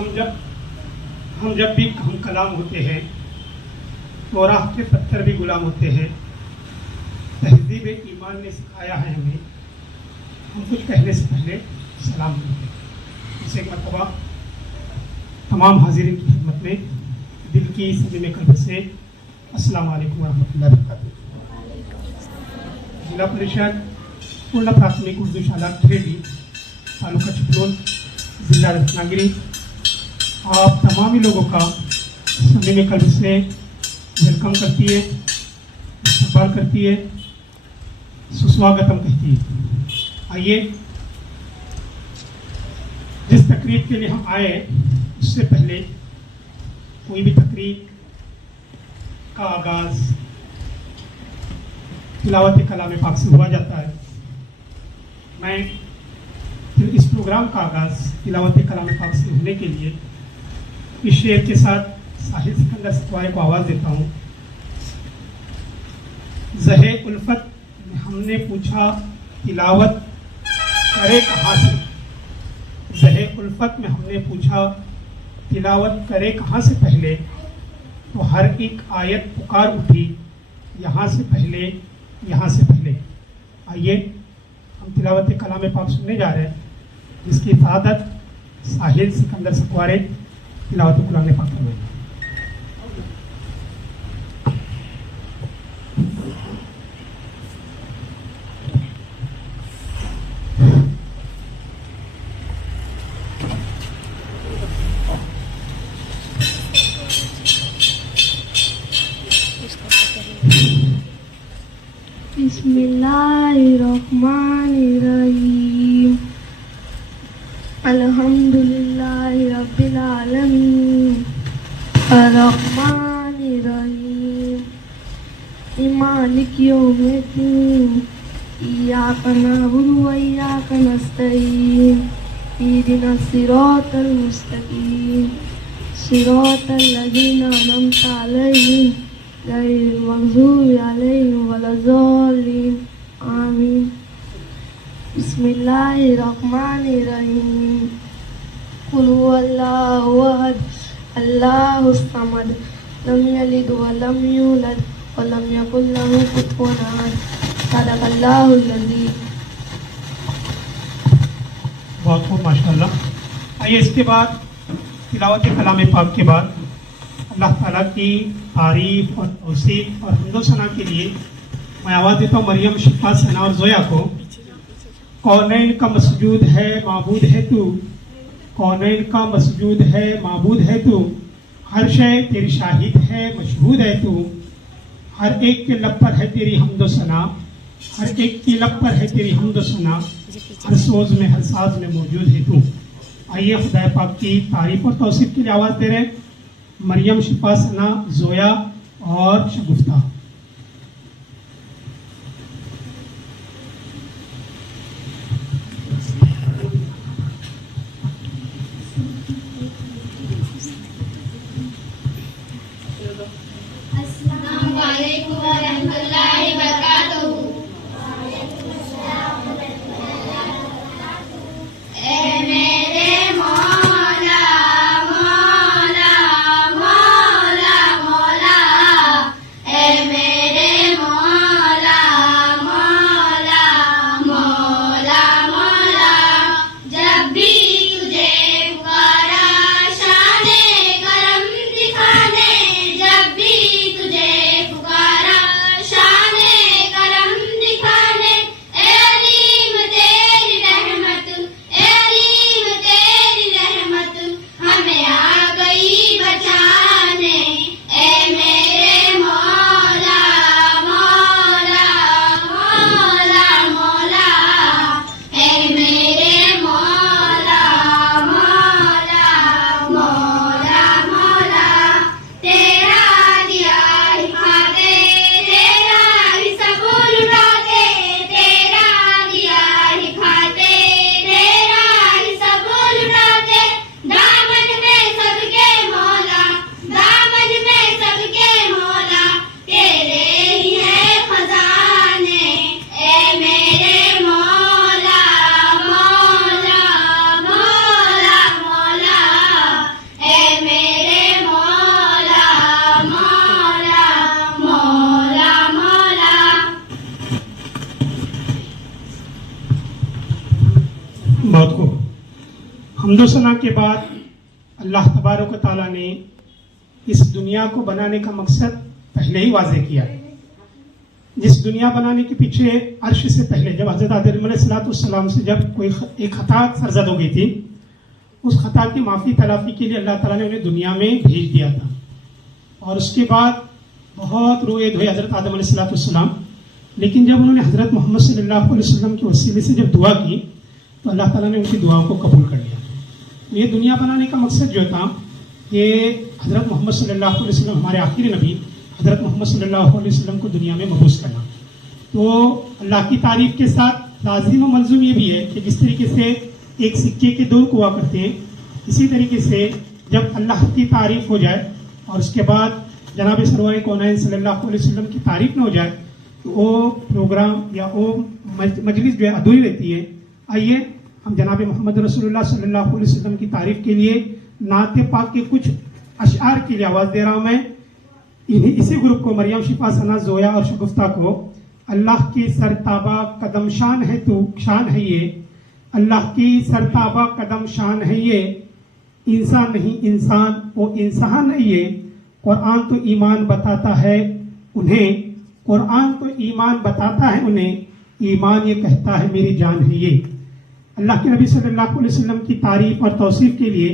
हम जब भी हम कलाम होते हैं तो राह के पत्थर भी गुलाम होते हैं। तहजीब ईमान ने सिखाया है हमें, हम कुछ कहने से पहले सलाम करते हैं। इसे एक मरतबा तमाम हाजिरीन की खिदमत में दिल की समीम कल्ब से अस्सलाम वालेकुम वरहमतुल्लाहि वबरकातुहू। जिला परिषद पूर्ण प्राथमिक उर्दू शाला खेड़ी तालुका चिपलोन जिला रत्नागिरी आप तमामी लोगों का समीम कल्ब से वेलकम करती है, इस्तकबाल करती है, सुस्वागतम कहती है। आइए, जिस तकरीब के लिए हम आए उससे पहले कोई भी तकरीब का आगाज तिलावत कलाम पाक से हुआ जाता है। मैं फिर इस प्रोग्राम का आगाज तिलावत कलाम पाक से होने के लिए इस शेर के साथ साहिल सिकंदर सतवारे को आवाज देता हूँ। ज़हे उल्फत में हमने पूछा तिलावत करे कहाँ से। ज़हे उल्फत में हमने पूछा तिलावत करे कहाँ से पहले, तो हर एक आयत पुकार उठी यहाँ से पहले, यहाँ से पहले। आइए हम तिलावत कलाम पाक सुनने जा रहे हैं, जिसकी इबादत साहिल सिकंदर सतवारे तिलावत कलाम पाक करेंगे। बिस्मिल्लाहिर्रहमानिर्रहीम। अल्हम्दुलिल्लाहि रब्बिल आलमीन अर्रहमानिर्रहीम मालिकि यौमिद्दीन इय्याका नअबुदु व इय्याका नस्तईन इहदिनस सिरातल मुस्तकीम सिरातल लज़ीना अनअमता अलैहिम गैरिल मग़ज़ूबि अलैहिम वलज़ालिन आमीन। बिस्मिल्लाहिर्रहमानिर्रहीम। कुल हुवल्लाहु अहद अल्लाहुस समद लम यलिद व लम यूलद व लम यकुल लहू कुफुवन अहद। सदक़ल्लाहुल अज़ीम। बहुत खूब, माशाअल्लाह। आइए, इसके बाद तिलावत कलाम पाक के बाद अल्लाह ताला की तारीफ और तौसीफ और हम्दो सना के लिए मैं आवाज़ देता हूँ मरियम, शिफा, सना और जोया को। कौनैन का मसजूद है माबूद है तू, कौनैन का मसजूद है माबूद है तू, हर शय तेरी शाहिद है मशहूद है तू, हर एक के लब पर है तेरी हम्दो सना, हर एक की लब पर है तेरी हम्दो सना, हर सोज में हर साज में मौजूद है तू। आइए खुदा पाक की तारीफ और तौसीफ के लिए आवाज़ दे रहे हैं मरियम, शिफा, सना, जोया और शगुफ्ता। अस्सलामु अलैकुम व रहमतुल्लाहि व बरकातुहू। ए मेरे मौला मौला मौला मौला, ए हम्दोसना के बाद अल्लाह तबारक व तआला ने इस दुनिया को बनाने का मकसद पहले ही वाज़ेह किया है। जिस दुनिया बनाने के पीछे अर्श से पहले जब हज़रत आदम अलैहिस्सलाम से जब कोई एक खता सरजद हो गई थी, उस खता की माफ़ी तलाफ़ी के लिए अल्लाह ताला ने उन्हें दुनिया में भेज दिया था। और उसके बाद बहुत रोए धोए हज़रत आदम अलैहिस्सलाम, लेकिन जब उन्होंने हज़रत मोहम्मद सल्लल्लाहु अलैहि वसल्लम के वसीले से जब दुआ की तो अल्लाह ताला ने उनकी दुआओं को कबूल कर लिया। तो ये दुनिया बनाने का मकसद जो था, ये हज़रत मोहम्मद सल्लल्लाहु अलैहि वसल्लम, हमारे आखिरी नबी हज़रत मोहम्मद सल्लल्लाहु अलैहि वसल्लम को दुनिया में मबूस करना। तो अल्लाह की तारीफ के साथ लाजिम व मलजूम ये भी है कि जिस तरीके से एक सिक्के के दो हुआ करते हैं, इसी तरीके से जब अल्लाह की तारीफ हो जाए और उसके बाद जनाब सरवर कौनैन सल्लल्लाहु अलैहि वसल्लम की तारीफ न हो जाए तो वो प्रोग्राम या वो मजलिस जो है अधूरी रहती है। आइए हम जनाब मोहम्मद रसूलुल्लाह सल्लल्लाहु अलैहि वसल्लम की तारीफ के लिए नाते पाक के कुछ अशआर के लिए आवाज़ दे रहा हूँ मैं। इसी ग्रुप को मरियम, शिफा, सना, जोया और शगुफ्ता को अल्लाह की सरताबा कदम शान है तू शान है ये, अल्लाह की सरताबा कदम शान है ये, इंसान नहीं इंसान वो इंसान है ये, कुरान तो ईमान बताता है उन्हें, कुरान तो ईमान बताता है उन्हें, ईमान ये कहता है मेरी जान है ये। अल्लाह के नबी सल्लल्लाहु अलैहि वसल्लम की तारीफ और तौसीफ के लिए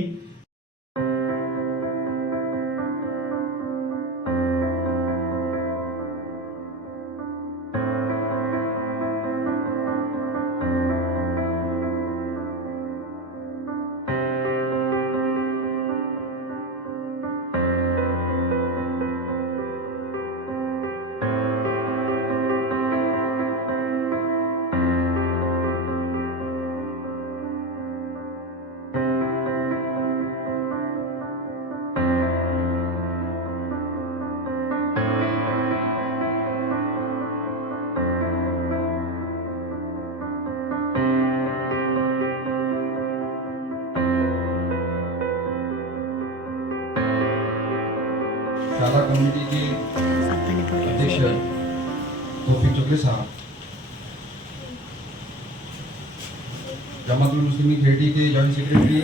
शाला कम्युनिटी के अध्यक्ष तौफीक चौकले साहब, जमातुल मुस्लिमीन खेड़ी के जॉइंट सेक्रेटरी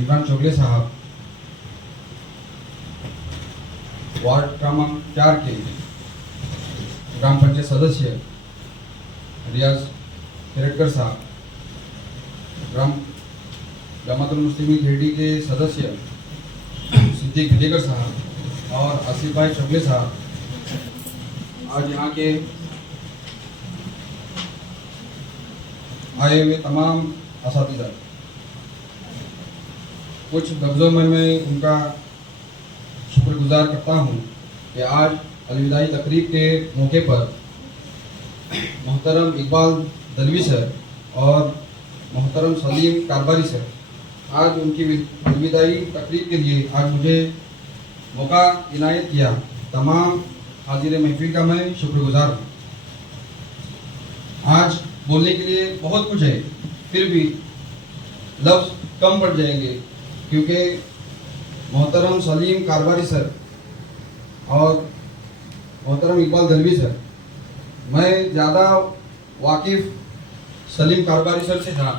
इमरान चौकले साहब, वार्ड क्रमांक 4 के ग्राम पंचायत सदस्य रियाज खिरटकर साहब, जमातुल मुस्लिमीन खेड़ी के सदस्य सिद्दीक भिलेकर साहब और आसिफ भाई चौकले साहब, आज यहाँ के आए हुए तमाम असातिज़ा, कुछ लफ्ज़ों में मैं उनका शुक्रगुजार करता हूँ कि आज अलविदाई तकरीब के मौके पर मोहतरम इकबाल दलवी सर और मोहतरम सलीम कारबारी सर, आज उनकी अलविदाई तकरीब के लिए आज मुझे मौका इनायत किया। तमाम हाजिर महफिल का मैं शुक्रगुजार हूँ। आज बोलने के लिए बहुत कुछ है, फिर भी लफ्ज़ कम पड़ जाएंगे क्योंकि मोहतरम सलीम कारबारी सर और मोहतरम इकबाल दलवी सर, मैं ज़्यादा वाकिफ़ सलीम कारबारी सर से था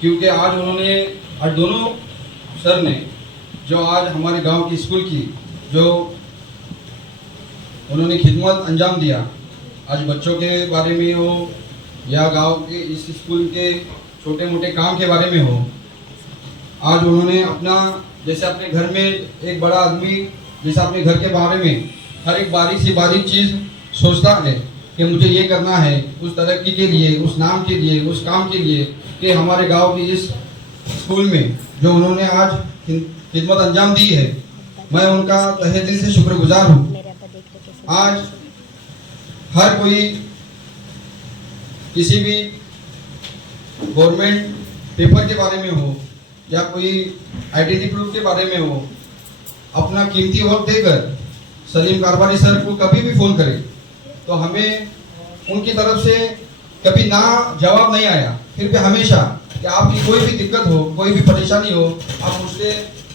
क्योंकि आज दोनों सर ने जो आज हमारे गांव की स्कूल की जो उन्होंने खिदमत अंजाम दिया, आज बच्चों के बारे में हो या गांव के इस स्कूल के छोटे मोटे काम के बारे में हो, आज उन्होंने अपना जैसे अपने घर में एक बड़ा आदमी जैसे अपने घर के बारे में हर एक बारीक से बारीक चीज़ सोचता है कि मुझे ये करना है, उस तरक्की के लिए, उस नाम के लिए, उस काम के लिए, कि हमारे गांव की इस स्कूल में जो उन्होंने आज खिदमत अंजाम दी है, मैं उनका तहे दिल से शुक्रगुजार हूँ। आज हर कोई किसी भी गवर्नमेंट पेपर के बारे में हो या कोई आइडेंटिटी प्रूफ के बारे में हो, अपना कीमती वक्त देकर सलीम कारबारी सर को कभी भी फ़ोन करे तो हमें उनकी तरफ से कभी ना जवाब नहीं आया, फिर भी हमेशा कि आपकी कोई भी दिक्कत हो, कोई भी परेशानी हो, आप मुझसे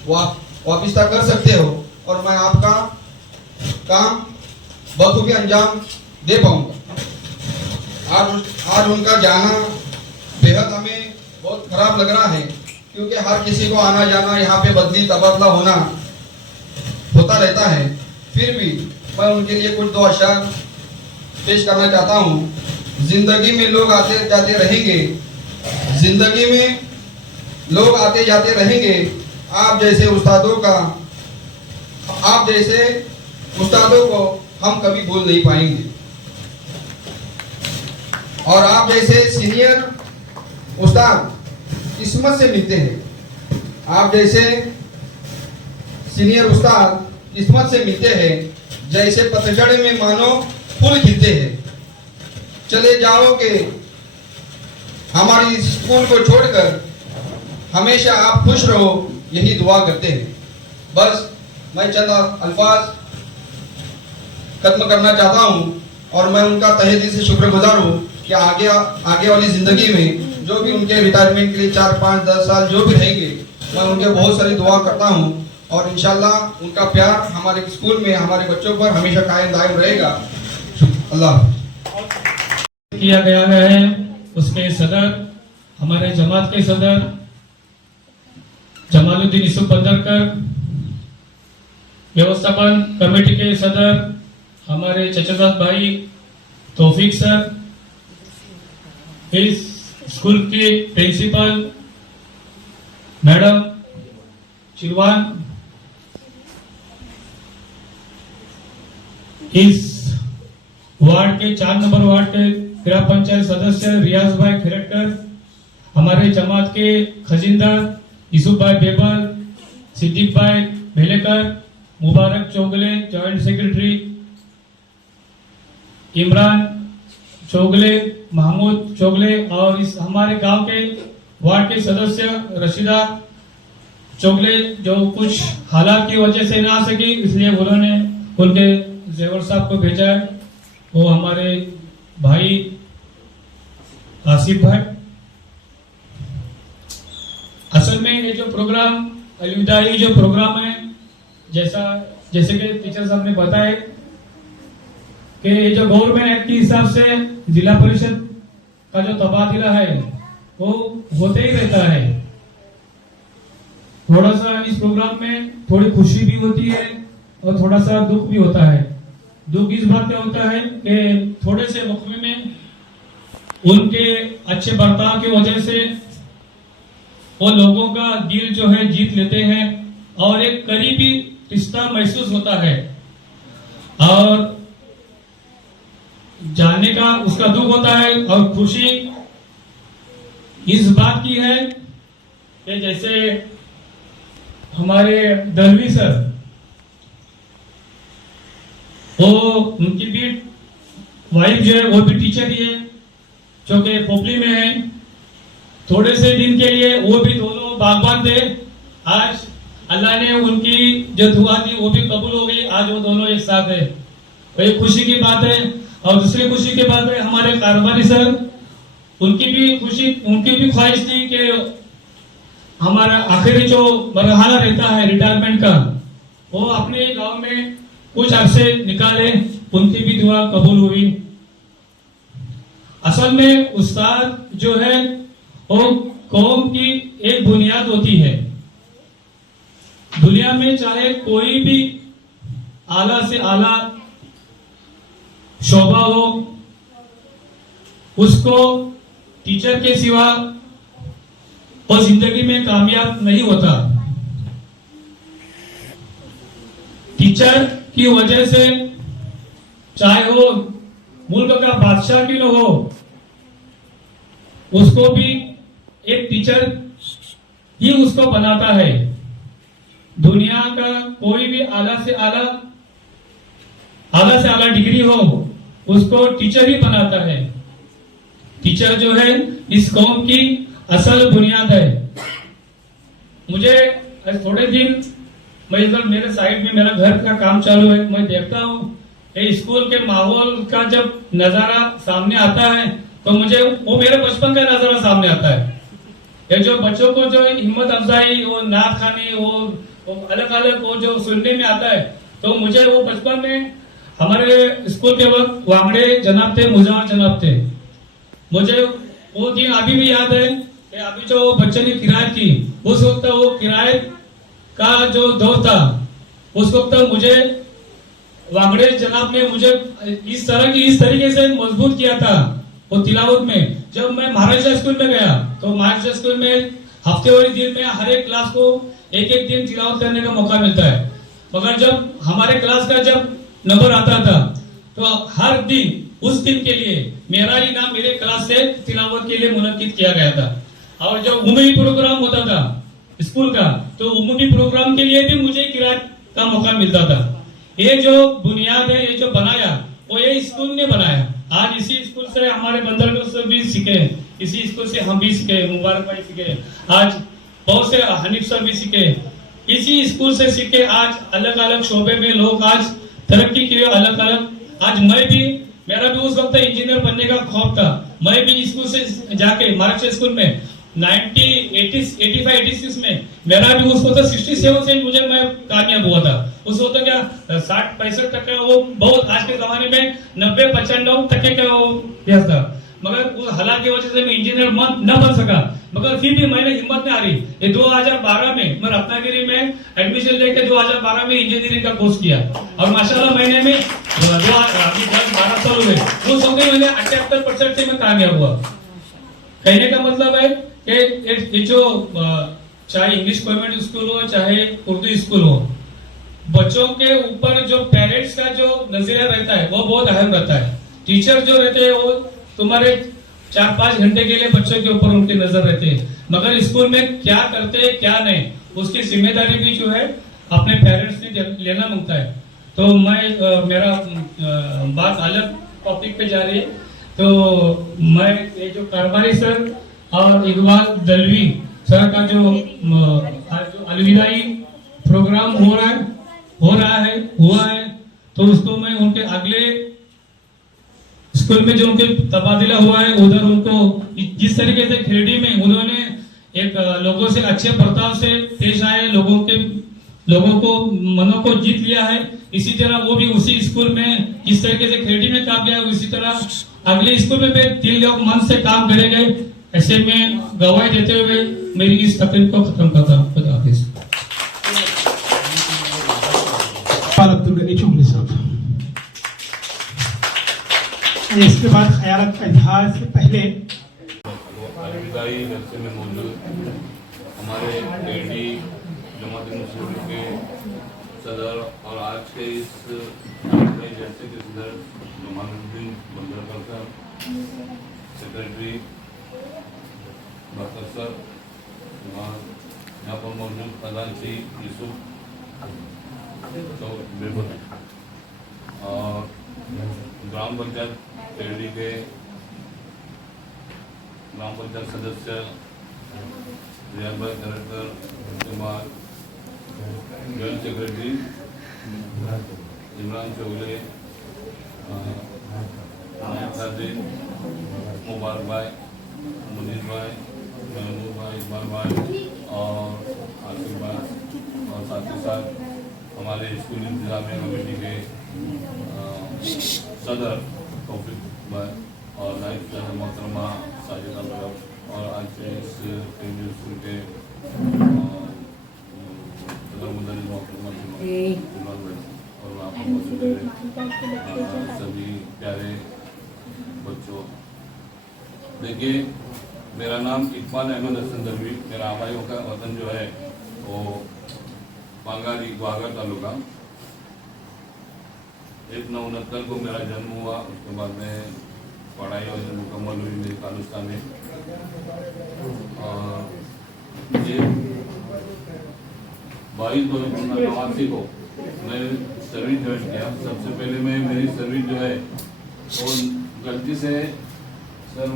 वापिस्ता कर सकते हो और मैं आपका काम बखूबी अंजाम दे पाऊंगा। आज उनका जाना बेहद हमें बहुत खराब लग रहा है, क्योंकि हर किसी को आना जाना यहाँ पे बदली तबादला होना होता रहता है। फिर भी मैं उनके लिए कुछ 2 अशआर पेश करना चाहता हूँ। जिंदगी में लोग आते जाते रहेंगे, जिंदगी में लोग आते जाते रहेंगे, आप जैसे उस्तादों को हम कभी भूल नहीं पाएंगे, और आप जैसे सीनियर उस्ताद किस्मत से मिलते हैं। आप जैसे सीनियर उस्ताद किस्मत से मिलते हैं, जैसे पतझड़ में मानो फूल खिलते हैं। चले जाओ के हमारी स्कूल को छोड़कर हमेशा आप खुश रहो, यही दुआ करते हैं। बस मैं चंद अल्फाज खत्म करना चाहता हूँ, और मैं उनका तहे दिल से शुक्रगुजार हूँ कि आगे वाली ज़िंदगी में जो भी उनके रिटायरमेंट के लिए 4, 5, 10 साल जो भी रहेंगे, मैं उनके बहुत सारी दुआ करता हूँ, और इंशाल्लाह उनका प्यार हमारे स्कूल में हमारे बच्चों पर हमेशा कायम दायम रहेगा। अल्लाह किया गया है उसके सदर, हमारे जमात के सदर जमालुद्दीन यूसुफ बंदरकर, व्यवस्थापन कमेटी के सदर हमारे चचाजाद भाई तौफीक सर, इस स्कूल के प्रिंसिपल मैडम चिरवान, इस वार्ड के 4 नंबर वार्ड के ग्राम पंचायत सदस्य रियाज भाई खिरटकर, हमारे जमात के खजिंदार यूसुफ भाई बेबल, सिद्दीक भाई भेलेकर, मुबारक चौगले जॉइंट सेक्रेटरी, इमरान चौगले, महमूद चौगले, और इस हमारे गांव के वार्ड के सदस्य रशीदा चौगले, जो कुछ हालात की वजह से ना आ सकी, इसलिए उन्होंने उनके जेवर साहब को भेजा है। वो हमारे भाई आसिफ भाई। असल में ये जो प्रोग्राम अलविदाई जो प्रोग्राम है, जैसे कि टीचर साहब ने बताया कि ये जो गवर्नमेंट एक्ट के हिसाब से जिला परिषद का जो तबादला है वो होते ही रहता है। थोड़ा सा इस प्रोग्राम में थोड़ी खुशी भी होती है और थोड़ा सा दुख भी होता है। दुख इस बात का होता है कि थोड़े से वक्त में उनके अच्छे बर्ताव की वजह से वो लोगों का दिल जो है जीत लेते हैं और एक करीबी रिश्ता महसूस होता है, और जानने का उसका दुख होता है। और खुशी इस बात की है कि जैसे हमारे दलवी सर, वो उनकी भी वाइफ जो है वो भी टीचर ही है, जो कि पोपली में है। थोड़े से दिन के लिए वो भी दोनों बागबान थे, आज अल्लाह ने उनकी जो दुआ थी वो भी कबूल हो गई, आज वो दोनों एक साथ है। तो एक खुशी की बात है। और दूसरी खुशी की बात है हमारे कारोबारी सर, उनकी भी ख्वाहिश थी कि हमारा आखिरी जो मरहला रहता है रिटायरमेंट का, वो अपने गांव में कुछ अरसे निकाले, उनकी भी दुआ कबूल हुई। असल में उस्ताद जो है वो कौम की एक बुनियाद होती है। दुनिया में चाहे कोई भी आला से आला शोभा हो, उसको टीचर के सिवा वो जिंदगी में कामयाब नहीं होता। टीचर की वजह से चाहे वो मुल्क का बादशाह क्यों न हो, उसको भी एक टीचर ही उसको बनाता है। दुनिया का कोई भी आला से आला डिग्री हो, उसको टीचर ही बनाता है। टीचर जो है इस कौम की असल बुनियाद है। मुझे थोड़े दिन मैं इधर मेरे साइड में मेरा घर का काम चालू है, मैं देखता हूँ स्कूल के माहौल का जब नजारा सामने आता है तो मुझे वो मेरे बचपन का नजारा सामने आता है। ये जो बच्चों को जो हिम्मत अफजाई, वो नात खानी, वो अलग अलग वो जो सुनने में आता है, तो मुझे वो बचपन में हमारे स्कूल के वक्त वांगड़े जनाब थे, मुजावर जनाब थे। मुझे वो दिन अभी भी याद है कि अभी जो बच्चे ने किराए की, उस वक्त वो किराए का जो दौर था, उस वक्त मुझे वांगड़े जनाब ने मुझे इस तरीके से मजबूत किया था वो तिलावत में। जब मैं महाराष्ट्र स्कूल में गया तो महाराष्ट्र स्कूल में हफ्तेवारी दिन में हर एक क्लास को एक एक दिन तिलावत करने का मौका मिलता है, मगर जब हमारे क्लास का जब नंबर आता था तो हर दिन उस दिन के लिए मेरा ही नाम मेरे क्लास से तिलावत के लिए मुनक्किद किया गया था। और जब उमूमी प्रोग्राम होता था स्कूल का तो उमूमी प्रोग्राम के लिए भी मुझे किरात का मौका मिलता था। ये जो बुनियाद है, ये जो बनाया वो ये स्कूल ने बनाया। आज इसी स्कूल से हमारे बंदरगाह से भी सीखे, इसी स्कूल से हम भी सीखे, मुबारक भाई सीखे, आज बहुत से हनीफ सर भी सीखे, इसी स्कूल से सीखे। आज अलग अलग शोबे में लोग आज तरक्की किए अलग अलग। आज मैं भी, मेरा भी उस वक्त इंजीनियर बनने का खौफ था, मैं भी स्कूल से जाके महाराष्ट्र स्कूल में 85-86 में मेरा भी उस वक्त 67 से मुझे मैं कामयाब हुआ था। उस वक्त क्या 60-65% वो बहुत, आज के जमाने में 90-95% का वो यह था, मगर उस हालात की वजह से मैं इंजीनियर न बन सका। मगर फिर भी मैंने हिम्मत नहीं हारी। ये 2012 में मैं रत्नागिरी में एडमिशन लेके 2012 में इंजीनियरिंग का कोर्स किया और माशाल्लाह महीने में 12 साल हुए, उस वक्त मैंने 78% से मैं कामयाब हुआ। कहने का मतलब है कि जो चाहे इंग्लिश कॉन्वेंट स्कूल हो चाहे उर्दू स्कूल हो, बच्चों के ऊपर जो पेरेंट्स का जो नजरिया रहता है वो बहुत अहम रहता है। टीचर जो रहते हैं वो तुम्हारे 4-5 घंटे के लिए बच्चों के ऊपर उनकी नजर रहती है, मगर स्कूल में क्या करते हैं क्या नहीं उसकी जिम्मेदारी भी जो है अपने पेरेंट्स ने लेना मांगता है। तो मैं मेरा बात अलग टॉपिक पे जा रही है। तो मैं ये जो कारबारी सर और इकबाल दलवी सर का जो अलविदाई प्रोग्राम हुआ है तो उसको मैं उनके अगले स्कूल में जो उनके तबादला हुआ है उधर उनको जिस तरीके से खेड़ी में उन्होंने एक लोगों से अच्छे बर्ताव से पेश आए, लोगों को मनों को जीत लिया है, इसी तरह वो भी उसी स्कूल में जिस तरीके से खेड़ी में काम किया उसी तरह अगले स्कूल में भी 3 लोग मन से काम करेंगे। ऐसे में गवाही देते हुए मेरी इस तकरीर को खत्म करता हूँ। खुदा हाफिज। अब्दुल गनी चौधरी साहब, इसके बाद ख्यालत का इजहार से पहले अलविदाई जलसे में मौजूद हमारे एडी जमात मुस्लिम के सदर और आज के इस नए जलसे के सदर जमालुद्दीन बंदरकर साहब, सेक्रेटरी बकर सर, यहाँ पर मौजूद खजानची यूसुफ तो बिल्कुल, और ग्राम पंचायत पेड़ी के ग्राम पंचायत सदस्य रियाज भाई कलेक्टर, उसके बाद जॉइंट सेक्रेटरी इमरान चौगले, मुबारक भाई, मुनीर भाई, महमूद भाई, इकबाल भाई और आसिफ भाई और साथ ही साथ हमारे स्कूल इंतजामिया कमेटी के सदर तौफीक भाई और नाइब मोहतरमा साजिदा बेगम और आज के इस केंद्रीय स्कूल के सदर मुदर्रिस मोहतरमा इमरान भाई और वहाँ पर मौजूद सभी प्यारे बच्चों। देखिए, मेरा नाम इकबाल अहमद हसन दलवी, मेरा आबाई का वतन जो है वो बांगारी ग्वागर तालुका। 1969 को मेरा जन्म हुआ, उसके बाद में पढ़ाई और मुकम्मल हुई मेरी कालुस्ता में। और ये 22 को मैं सर्विस ज्वाइन किया। सबसे पहले मैं मेरी सर्विस जो है वो गलती से सर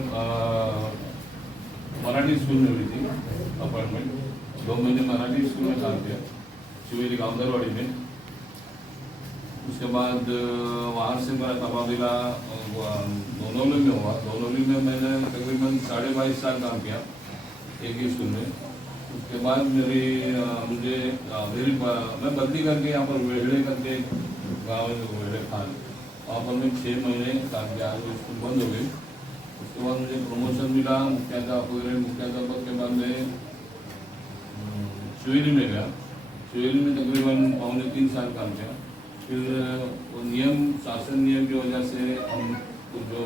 मराठी स्कूल में हुई थी अपॉइंटमेंट। 2 महीने मराठी स्कूल में काम किया शिवेली गांवदरवाड़ी में। उसके बाद वहाँ से मेरा तबादला दोनोली में हुआ। दोनोली में मैंने तकरीबन 22.5 साल काम किया एक ही स्कूल में। उसके बाद मैं बदली करके यहाँ पर वेहड़े करके गाँव वेहड़े खान, वहाँ पर मैं 6 महीने काम किया। स्कूल बंद हो गई उसके बाद मुझे प्रमोशन मिला मुख्याध्यापक वगैरह। मुख्याध्यापक के बाद मैं शिवेली में गया। शिवेली में तकरीबन 2.5-3 साल काम किया। फिर वो नियम शासन नियम की वजह से हम जो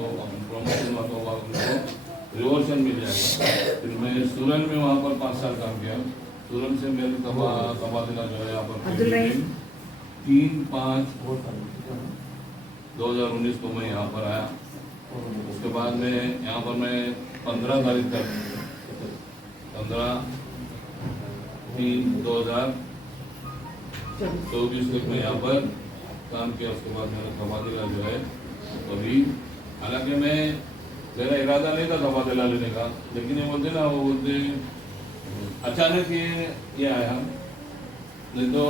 प्रमोशन हुआ उनको रिवॉल्यूशन मिल जाएगा। फिर मैं सूरन में वहाँ पर 5 साल काम किया। सूरन से मेरे तबादला जो है यहाँ पर 3/5/2019 को मैं यहाँ पर आया। उसके बाद में यहाँ पर मैं 15 तारीख तक 15/3/2024 तक मैं यहाँ पर काम किया। उसके बाद मेरा तबादला जो है अभी, हालांकि मेरा इरादा नहीं था तबादला लेने का, लेकिन ये बोलते ना, वो बोलते अचानक ये आया। नहीं तो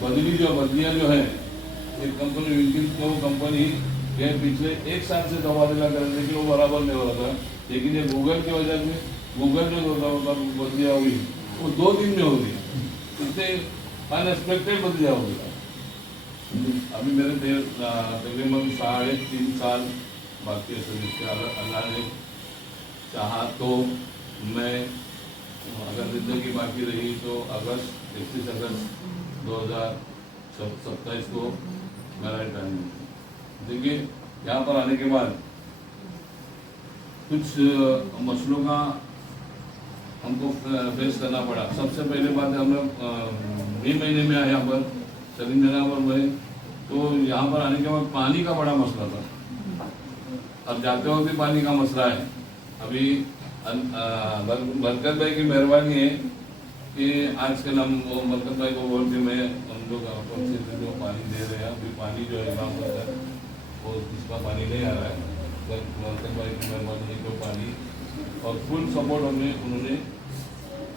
बदलियाँ जो है एक कंपनी विल्किंस को कंपनी ये पिछले 1 साल से तबादला कर रही थी, वो बराबर नहीं हो रहा था। लेकिन ये गूगल की वजह से गूगल जो बदलियाँ हुई वो 2 दिन में हो गई। इससे अनएक्सपेक्टेड बदलियाँ हो गया। अभी मेरे तकरीबन 3.5 साल बाकी है सर्विस के। अल्लाह ने चाहा तो मैं, अगर जिंदगी बाकी रही तो 31 अगस्त 2027 को मेरा रिटायरमेंट। देखिए यहाँ पर आने के बाद कुछ मसलों का हमको फेस करना पड़ा। सबसे पहले बात है, हम लोग मई महीने में आए यहाँ पर सलीम जनाब और मैं, तो यहाँ पर आने के बाद पानी का बड़ा मसला था। अब जाते वक्त भी पानी का मसला है। अभी बरकत भाई की मेहरबानी है कि आजकल हम बरकत भाई को बोल के मैं हम लोग जो पानी दे रहे हैं। अभी पानी जो है गाँव पर वो इसका पानी नहीं आ रहा है। बरकत भाई की मेहरबानी को पानी और फुल सपोर्ट उन्होंने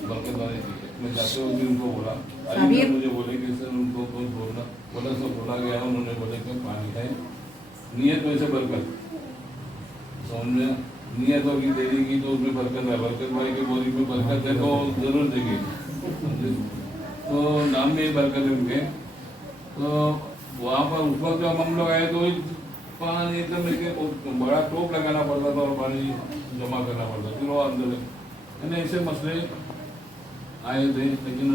बरकत भाई की। मैं जाते हुए भी उनको बोला, अभी मुझे बोले कि सर उनको कुछ बोला सब बोला गया। उन्होंने बोले कि पानी है, नियत वैसे बरकत समझ में, नियत होगी देने की तो उसमें बरकत है। बरकत भाई की बोली में बरकत है तो जरूर देगी। तो नाम में ही बरकत है उनके। तो वहाँ पर उस वक्त जब हम लोग आए तो पानी एकदम बड़ा टोप लगाना पड़ता था और पानी जमा करना पड़ता। फिर वो अंदर ऐसे मसले आए थे। लेकिन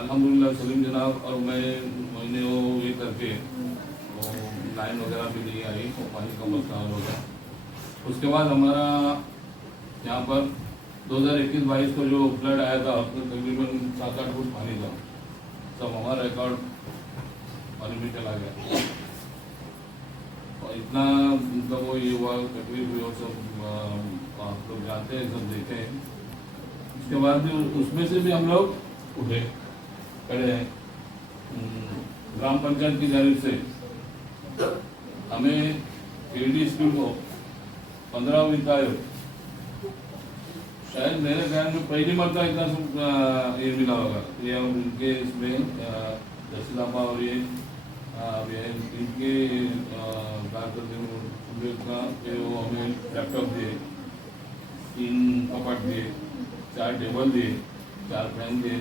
अल्हम्दुलिल्लाह सलीम जनाब और मैंने वो ये करके वो लाइन वगैरह भी नहीं आई तो पानी का मसला हल हो गया। उसके बाद हमारा यहाँ पर 2021-22 को जो फ्लड आया था उसमें तकरीबन 7-8 फुट पानी था। सब हमारा रिकॉर्ड पानी में चला गया और इतना मतलब वो ये हुआ, तकलीफ हुई और सब आप लोग जानते हैं, सब देखे हैं। उसके बाद भी उसमें से भी हम लोग उठे खड़े हैं। ग्राम पंचायत की जानिब से हमें केडी स्कूल को 15 वित्तायोग, शायद मेरे ख्याल में पहली मरतबा इतना ये मिला होगा। ये उनके इसमें दसिलापा और ये इनके कारकर्दगी वो हमें लैपटॉप दिए, 3 कपट दिए, 4 टेबल दिए, 4 फैन दिए,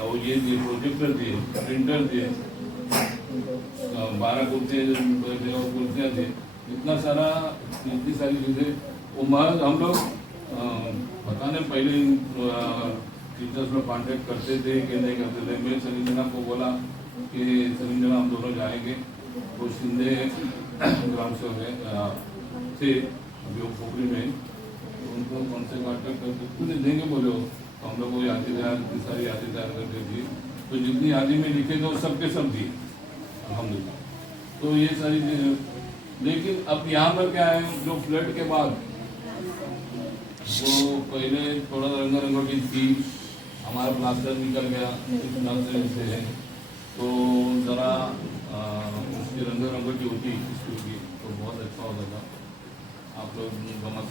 और ये दिए, प्रोजेक्टर दिए, प्रिंटर दिए, 12 कुर्सियाँ दी। इतना सारा इतनी सारी चीज़ें वो हम लोग पता नहीं पहले टीचर्स में कांटेक्ट करते थे कि नहीं करते थे। मैं सलीम जनाब को बोला कि सलीम जनाब हम दोनों जाएंगे। वो शिंदे ग्राम से थे जो खोपड़ी में, तो उनको कौन से कांटेक्ट करते कुछ देंगे बोले हो। तो हम लोग वो यादें इतनी सारी यादें तैयार करके दी। तो जितनी यादें में लिखे थे वो सबके सब दिए अल्हम्दुलिल्लाह। तो ये सारी चीज़ें। लेकिन अब यहाँ पर क्या है, जो फ्लड के बाद वो पहले थोड़ा रंगोटी थी, हमारा प्लास्टर निकल गया प्लास्टर से है, तो ज़रा उसकी रंगोटी होती स्कूल की तो बहुत अच्छा होता था। आप लोग जमात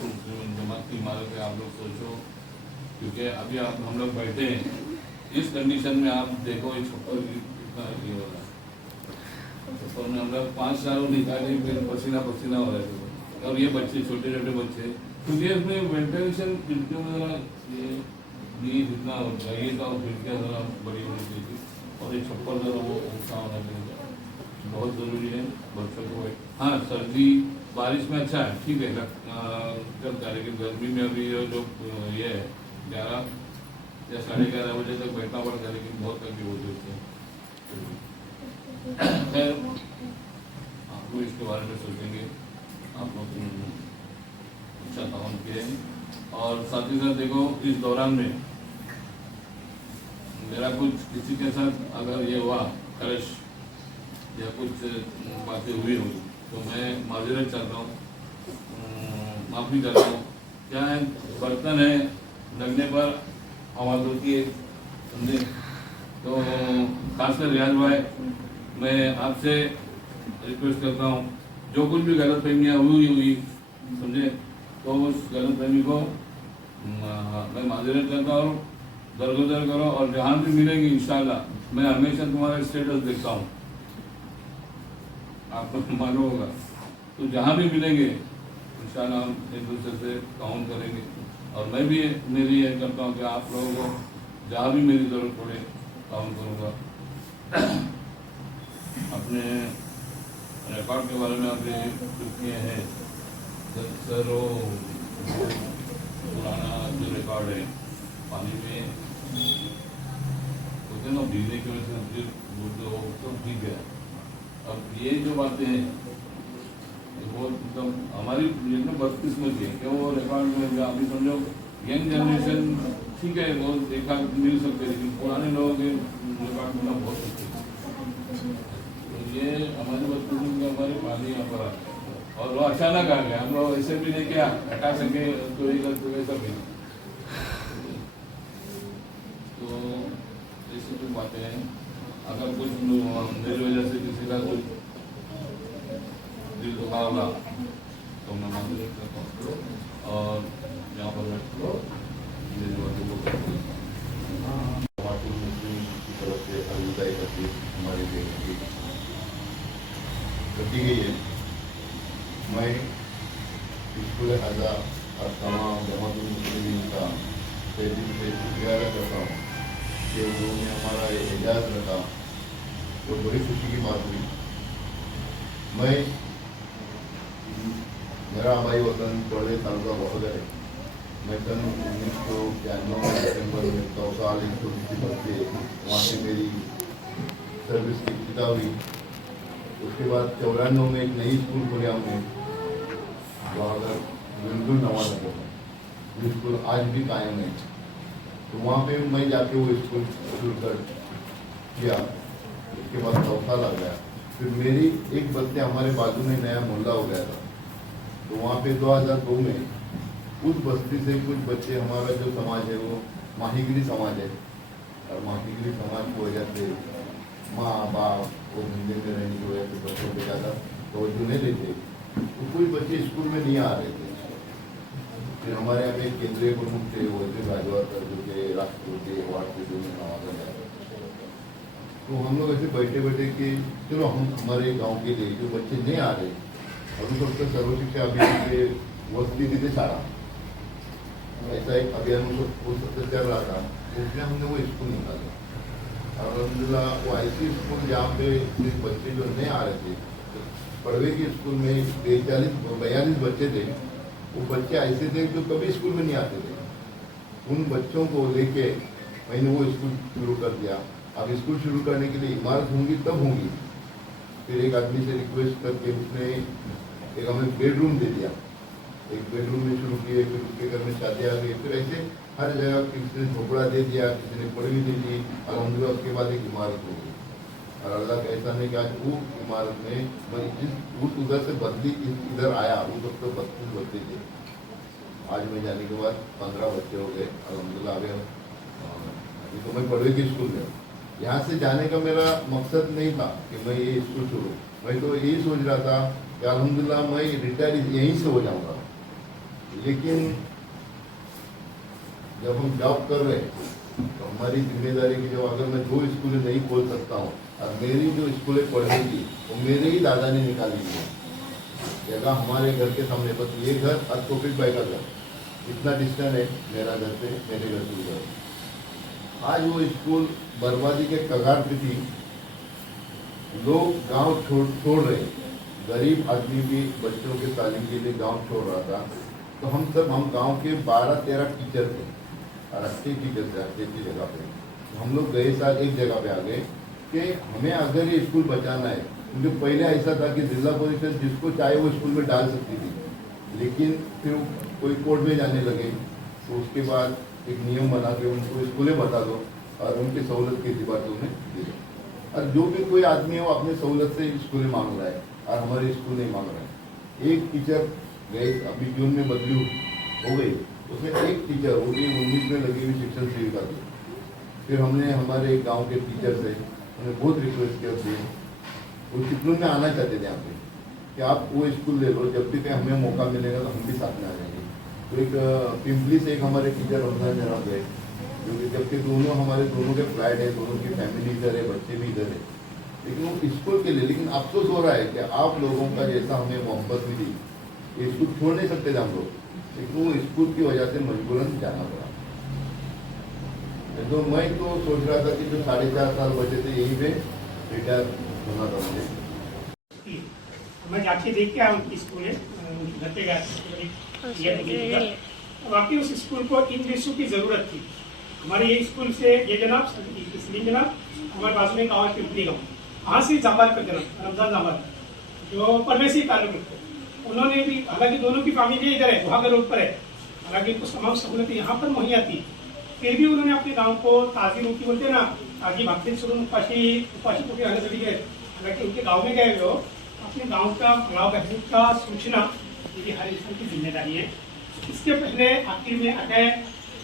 की इमारत है, आप लोग सोचो, क्योंकि अभी आप हम लोग बैठे हैं इस कंडीशन में, आप देखो इस छप्पर कितना ये हो रहा है। छप्पर में हम लोग 5 साल निकाले, फिर पसीना पसीना हो रहे थे। और ये बच्चे छोटे छोटे बच्चे, क्योंकि इसमें वेंटिलेशन खिड़कियों में ज़रा ये जितना चाहिए था और खिड़कियाँ ज़रा बड़ी होनी चाहिए थी और ये छप्पर ज़रा वो ऊँचा होना चाहिए। बहुत ज़रूरी है बच्चों को। हाँ, सर्दी बारिश में अच्छा है, ठीक है, चलता है, लेकिन गर्मी में अभी जो ये है 11 या 11:30 बजे तक बैठना पड़ता है, लेकिन बहुत तकलीफ होती है उससे। खैर, आप लोग इसके बारे में सोचेंगे, आप लोग अच्छा ताउन किए। और साथ ही साथ देखो, इस दौरान में मेरा कुछ किसी के साथ अगर ये हुआ कलश या कुछ बातें हुई हो तो मैं माजरत चाहता हूँ, माफ़ी चाहता हूँ। क्या है, बर्तन है लगने पर आवाज़ होती है, समझे। तो खासकर रियाज भाई, मैं आपसे रिक्वेस्ट करता हूँ, जो कुछ भी गलत फहमियाँ हुई समझे, तो उस गलत फहमी को मैं माजरत करता हूँ, दरगुजर करो। और जहाँ भी मिलेंगे इंशाल्लाह मैं हमेशा तुम्हारा स्टेटस देखता हूँ, आपको मालूम होगा। तो जहाँ भी मिलेंगे इंशाल्लाह हम एक दूसरे से ताउन करेंगे। और मैं भी मेरी ये करता हूँ कि आप लोगों को जहाँ भी मेरी ज़रूरत पड़े ताउन करूँगा। अपने रिकॉर्ड के बारे में आपने कुछ किए हैं सर, वो पुराना जो रिकॉर्ड है पानी में होते ना, भीगने की वजह से वो तो भीग गया। अब ये जो बातें हैं वो मतलब हमारी बदकिस्मती है कि वो रिकॉर्ड में अभी समझो यंग जनरेशन ठीक है वो देखा मिल सकते, लेकिन पुराने लोगों के रिकॉर्ड मिलना बहुत मुश्किल है। तो ये हमारी बदकिस्मती में हमारी पानी यहाँ पर है। और वो अचानक आ गया, हम लोग ऐसे भी नहीं क्या हटा सके तो एक वैसा भी। तो ऐसी कुछ बातें हैं, अगर कुछ मेरी वजह से किसी का कुछ दिल दुखा होगा तो मैं माफी करता हूँ। और यहाँ पर मेरी बातों को की तरफ से अलविदाई करती हमारी बेटी करती गई है। मैं स्कूल हज़ा और तमाम जमातुल मुस्लिमीन का दिल से शुक्रिया अदा करता हूँ कि उन्होंने हमारा एजाज़ रखा, तो बड़ी खुशी की बात हुई। मैं मेरा आबाई वतन बड़े तालुका बहोदर है। मैं सन 1991 दिसंबर में तौसाल स्कूल से वहाँ से मेरी सर्विस की इब्तिदा हुई। उसके बाद 94 में एक नई स्कूल खोला हमने, बहादुर बिल्कुल नवा नगर में, वो स्कूल आज भी कायम है। तो वहाँ पे मैं जाके वो स्कूल शुरू कर किया। उसके बाद 9 साल आ गया। फिर मेरी एक बस्ते हमारे बाजू में नया मोहल्ला हो गया था, तो वहाँ पे 2002 में उस बस्ती से कुछ बच्चे, हमारा जो समाज है वो माहीगिरी समाज है, और माहीगिरी समाज की वजह से माँ बाप वो धंधे में रहने की वजह से बच्चों को ज़्यादा तवज्जो नहीं देते, तो कुछ बच्चे स्कूल में नहीं आ रहे थे। फिर हमारे यहाँ पे केंद्रीय प्रमुख थे, वो थे राजवार कर के राष्ट्रपति वार्ड के जो में नवाजा जाए। तो हम लोग ऐसे बैठे बैठे कि चलो हम हमारे गांव के लिए जो बच्चे नहीं आ रहे, अभी फक्त सर्व शिक्षा अभियान के वस्ती थी शाला, ऐसा एक अभियान चल रहा था, उसमें हमने वो स्कूल निकाला। और अलहमदिल्ला वो ऐसी स्कूल जहाँ पे बच्चे जो नहीं आ रहे थे, पढ़वे के स्कूल में 42 बच्चे थे। वो बच्चे ऐसे थे जो कभी स्कूल में नहीं आते थे। उन बच्चों को लेके मैंने वो स्कूल शुरू कर दिया। अब स्कूल शुरू करने के लिए इमारत होंगी तब होंगी। फिर एक आदमी से रिक्वेस्ट करके उसने एक हमें बेडरूम दे दिया, एक बेडरूम में शुरू किए। फिर उसके घर में शादी आ गई। फिर ऐसे हर जगह किसी ने झोपड़ा दे दिया, किसी ने पढ़वी दे दी। अलहमदिल्ला उसके बाद एक इमारत हो गई। और अल्लाह का ऐसा नहीं कि आज वो इमारत में मैं उस उधर से बदली इधर आया, उस वक्त तो 32 बच्चे थे। आज मैं जाने के बाद 15 बच्चे हो गए अलहमदिल्ला। अभी तो मैं पढ़वे के स्कूल में। यहाँ से जाने का मेरा मकसद नहीं था कि मैं ये स्कूल शुरू, मैं तो यही सोच रहा था कि अल्हम्दुलिल्लाह मैं रिटायर यहीं से हो जाऊँगा। लेकिन जब हम जॉब कर रहे तो हमारी जिम्मेदारी की, जब अगर मैं 2 स्कूलें नहीं खोल सकता हूँ, और मेरी जो स्कूलें पढ़ने की वो मेरे ही दादा ने निकाली थी जगह हमारे घर के सामने। बस ये घर और तौफीक भाई का घर, इतना डिस्टेंस है मेरा घर से, मेरे घर से घर। आज वो स्कूल बर्बादी के कगार पे थी। लोग गांव छोड़ रहे हैं। गरीब आदमी भी बच्चों के तालीम के लिए गांव छोड़ रहा था। तो हम गांव के 12-13 टीचर थे और अच्छे टीचर थे अच्छी जगह पे। हम लोग गए साल एक जगह पे आ गए कि हमें अगर ये स्कूल बचाना है, क्योंकि पहले ऐसा था कि जिला परिषद जिसको चाहे वो स्कूल में डाल सकती थी, लेकिन फिर कोई कोर्ट में जाने लगे तो उसके बाद एक नियम बना के उनको स्कूलें बता दो और उनकी सहूलत की बात उन्हें दे दो। और जो भी कोई आदमी है वो अपनी सहूलत से स्कूलें मांग रहा है और हमारे स्कूल नहीं मांग रहे हैं। एक टीचर गए अभी जून में बदली हो गई, उसमें एक टीचर वो भी 19 में लगी हुई शिक्षण सेविका थी। फिर हमने हमारे गांव के टीचर से उन्हें बहुत रिक्वेस्ट किया थे, वो चिपलून में आना चाहते थे यहाँ पे कि आप वो स्कूल ले लो, जब भी कहीं हमें मौका मिलेगा तो हम भी साथ में आ जाएंगे। तो एक पिंपली से एक हमारे टीचर रमजान जनाब गए, जो कि जबकि हमारे दोनों के फ्लैट है, दोनों की फैमिली इधर है, बच्चे भी इधर है, लेकिन वो स्कूल के लिए। लेकिन अफसोस हो रहा है कि आप लोगों का जैसा हमें मोहब्बत मिली, ये स्कूल छोड़ नहीं सकते थे हम लोग, लेकिन वो स्कूल की वजह से मजबूरन जाना पड़ा। तो मैं तो सोच रहा था कि जो 4.5 साल बचे थे यही पे रिटायर होना था मुझे। मैं जाके देख के आया उनकी स्कूल है, घर पे गया। वाकई उस स्कूल को इन चीज़ों की ज़रूरत थी। हमारे ये स्कूल से ये जनाब सलीम जनाब हमारे पास में गाँव पिंपली गाँव, वहाँ से जाबाद का जनाब रमजान जाबाद जो परवेसी ताल्लुक थे, उन्होंने भी, हालांकि दोनों की फैमिली इधर है, वहाँ रोड पर है, हालांकि उनको तमाम सहूलतें यहाँ पर मुहैया थी, फिर भी उन्होंने अपने गांव को ताजी रोटी बोलते हैं ना, ताजी भागते शुरू उपाशी पोटी रहने चली गए। हालांकि उनके गांव में गए हो, अपने गांव का गाँव बहबूद का सोचना ये हर इंसान की जिम्मेदारी है। इसके पहले आखिर में अटै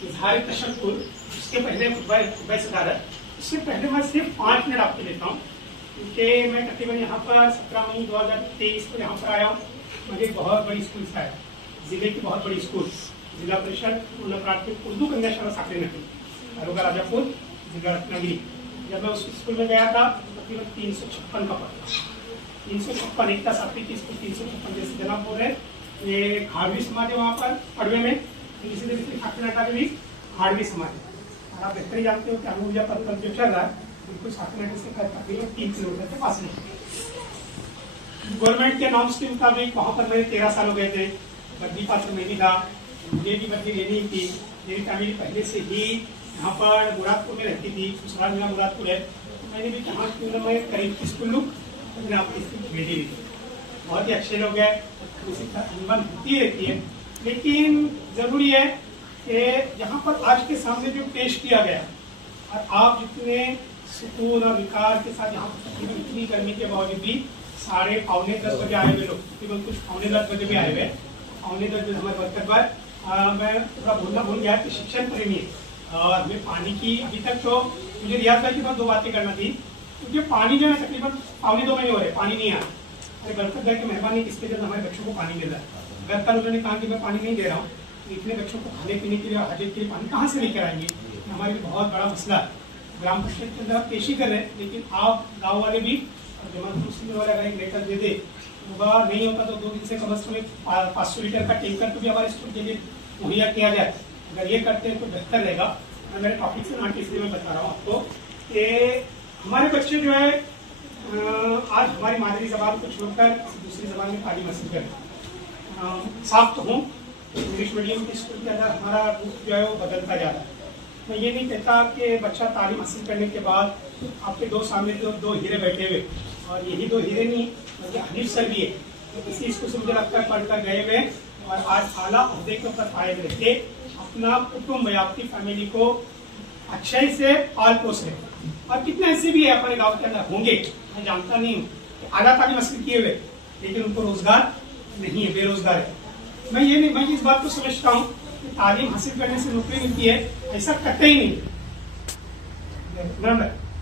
इजहार तशक्कुर, इसके पहले खुतबा सदारत, इससे पहले मैं सिर्फ 5 मिनट आपको देता हूँ, क्योंकि मैं तकरीबन यहाँ पर 17 मई 2023 को यहाँ पर आया हूँ। मुझे बहुत बड़ी स्कूल से आया, जिले की बहुत बड़ी स्कूल, जिला परिषद प्राथमिक उर्दू कन्या शाला साकरी नगरी, दारोगा राजापुर, जिला रत्नागिरी। जब मैं उस स्कूल में गया था तकरीबन 356 का पढ़ा, 356 एकता साथी की स्कूल 356 जैसे जनाब बोल रहे। ये घाड़वी समाज है वहाँ पर पड़वे में, इसी तरीके साकरी नाटा में भी घाड़वी समाज है। और आप बेहतर जानते हो कि अनूर्जा पत्थर जो चल रहा है बिल्कुल साकरी नाटे से तकरीबन 3 किलोमीटर के पास नहीं। गवर्नमेंट के नॉर्म्स के मुताबिक वहाँ पर मेरे 13 साल हो गए थे, बदली पात्र में भी था, मुझे भी बदली लेनी थी। मेरी फैमिली पहले से ही यहाँ पर मुरादपुर में रहती थी, ससुराल मेरा मुरादपुर है, तो मैंने भी कहा कि मैं करीब स्कूल लूँ, तो मैंने आपकी स्कूल भेजी थी। बहुत ही अच्छे लोग हैं, उसी का अनबन होती रहती है, लेकिन ज़रूरी है कि यहाँ पर आज के सामने जो पेश किया गया और आप जितने सुकून और विकार के साथ यहाँ पर तकरीबन इतनी गर्मी के बावजूद भी 10:30 बजे आए हुए लोग, तकरीबन कुछ 9:45 बजे भी आए हुए, 9:30 बजे हमारे वर्कर पर मैं थोड़ा भूल गया कि शिक्षण प्रेमी है और हमें पानी की अभी तक तो मुझे रियाज भाई के बाद 2 बातें करना थी, क्योंकि पानी जो है तकरीबन 2.25 महीने हो रहे पानी नहीं आया। अरे बरकत भाई की मेहरबानी इसके जब हमारे बच्चों को पानी मिल रहा है। अगर कल उन्होंने कहा कि मैं पानी नहीं दे रहा हूँ, तो इतने बच्चों को खाने पीने के लिए और हाजत के लिए पानी कहाँ से लेकर आएंगे, हमारे लिए बहुत बड़ा मसला है। ग्राम परिषद के अंदर आप पेशी कर रहे हैं, लेकिन आप गाँव वाले भी जमा वाला एक लेटर दे दे, होगा नहीं होता तो 2 दिन से कम से कम 500 लीटर का टैंकर तो भी हमारे स्कूल के लिए मुहैया किया जाए। अगर ये करते हैं तो बेहतर रहेगा। मैं मेरे टॉपिक से ना इसलिए मैं बता रहा हूँ आपको कि हमारे बच्चे जो है आज हमारी मादरी जबान को छोड़कर दूसरी जबान में तालीम हासिल करें। साफ तो हूँ, इंग्लिश मीडियम के स्कूल के अंदर हमारा रूप जो है वो बदलता जा रहा है। मैं ये नहीं कहता कि बच्चा तालीम हासिल करने के बाद आपके सामने 2 हीरे बैठे हुए, और यही 2 हीरे नहीं बल्कि हनीफ सर भी है, तो इसी स्कूल से मुझे लगता है पढ़कर गए हुए और आज आला अहदे के ऊपर फायद रहते अपना कुटुंब या अपनी फैमिली को अच्छे से पाल पोस रहे। और कितने ऐसे भी है हमारे गांव के अंदर होंगे, मैं जानता नहीं हूँ, आला तालीम हासिल किए हुए लेकिन उनको रोजगार नहीं है, बेरोजगार है। मैं इस बात को समझता हूँ कि तालीम हासिल करने से नौकरी मिलती है, ऐसा कतई नहीं।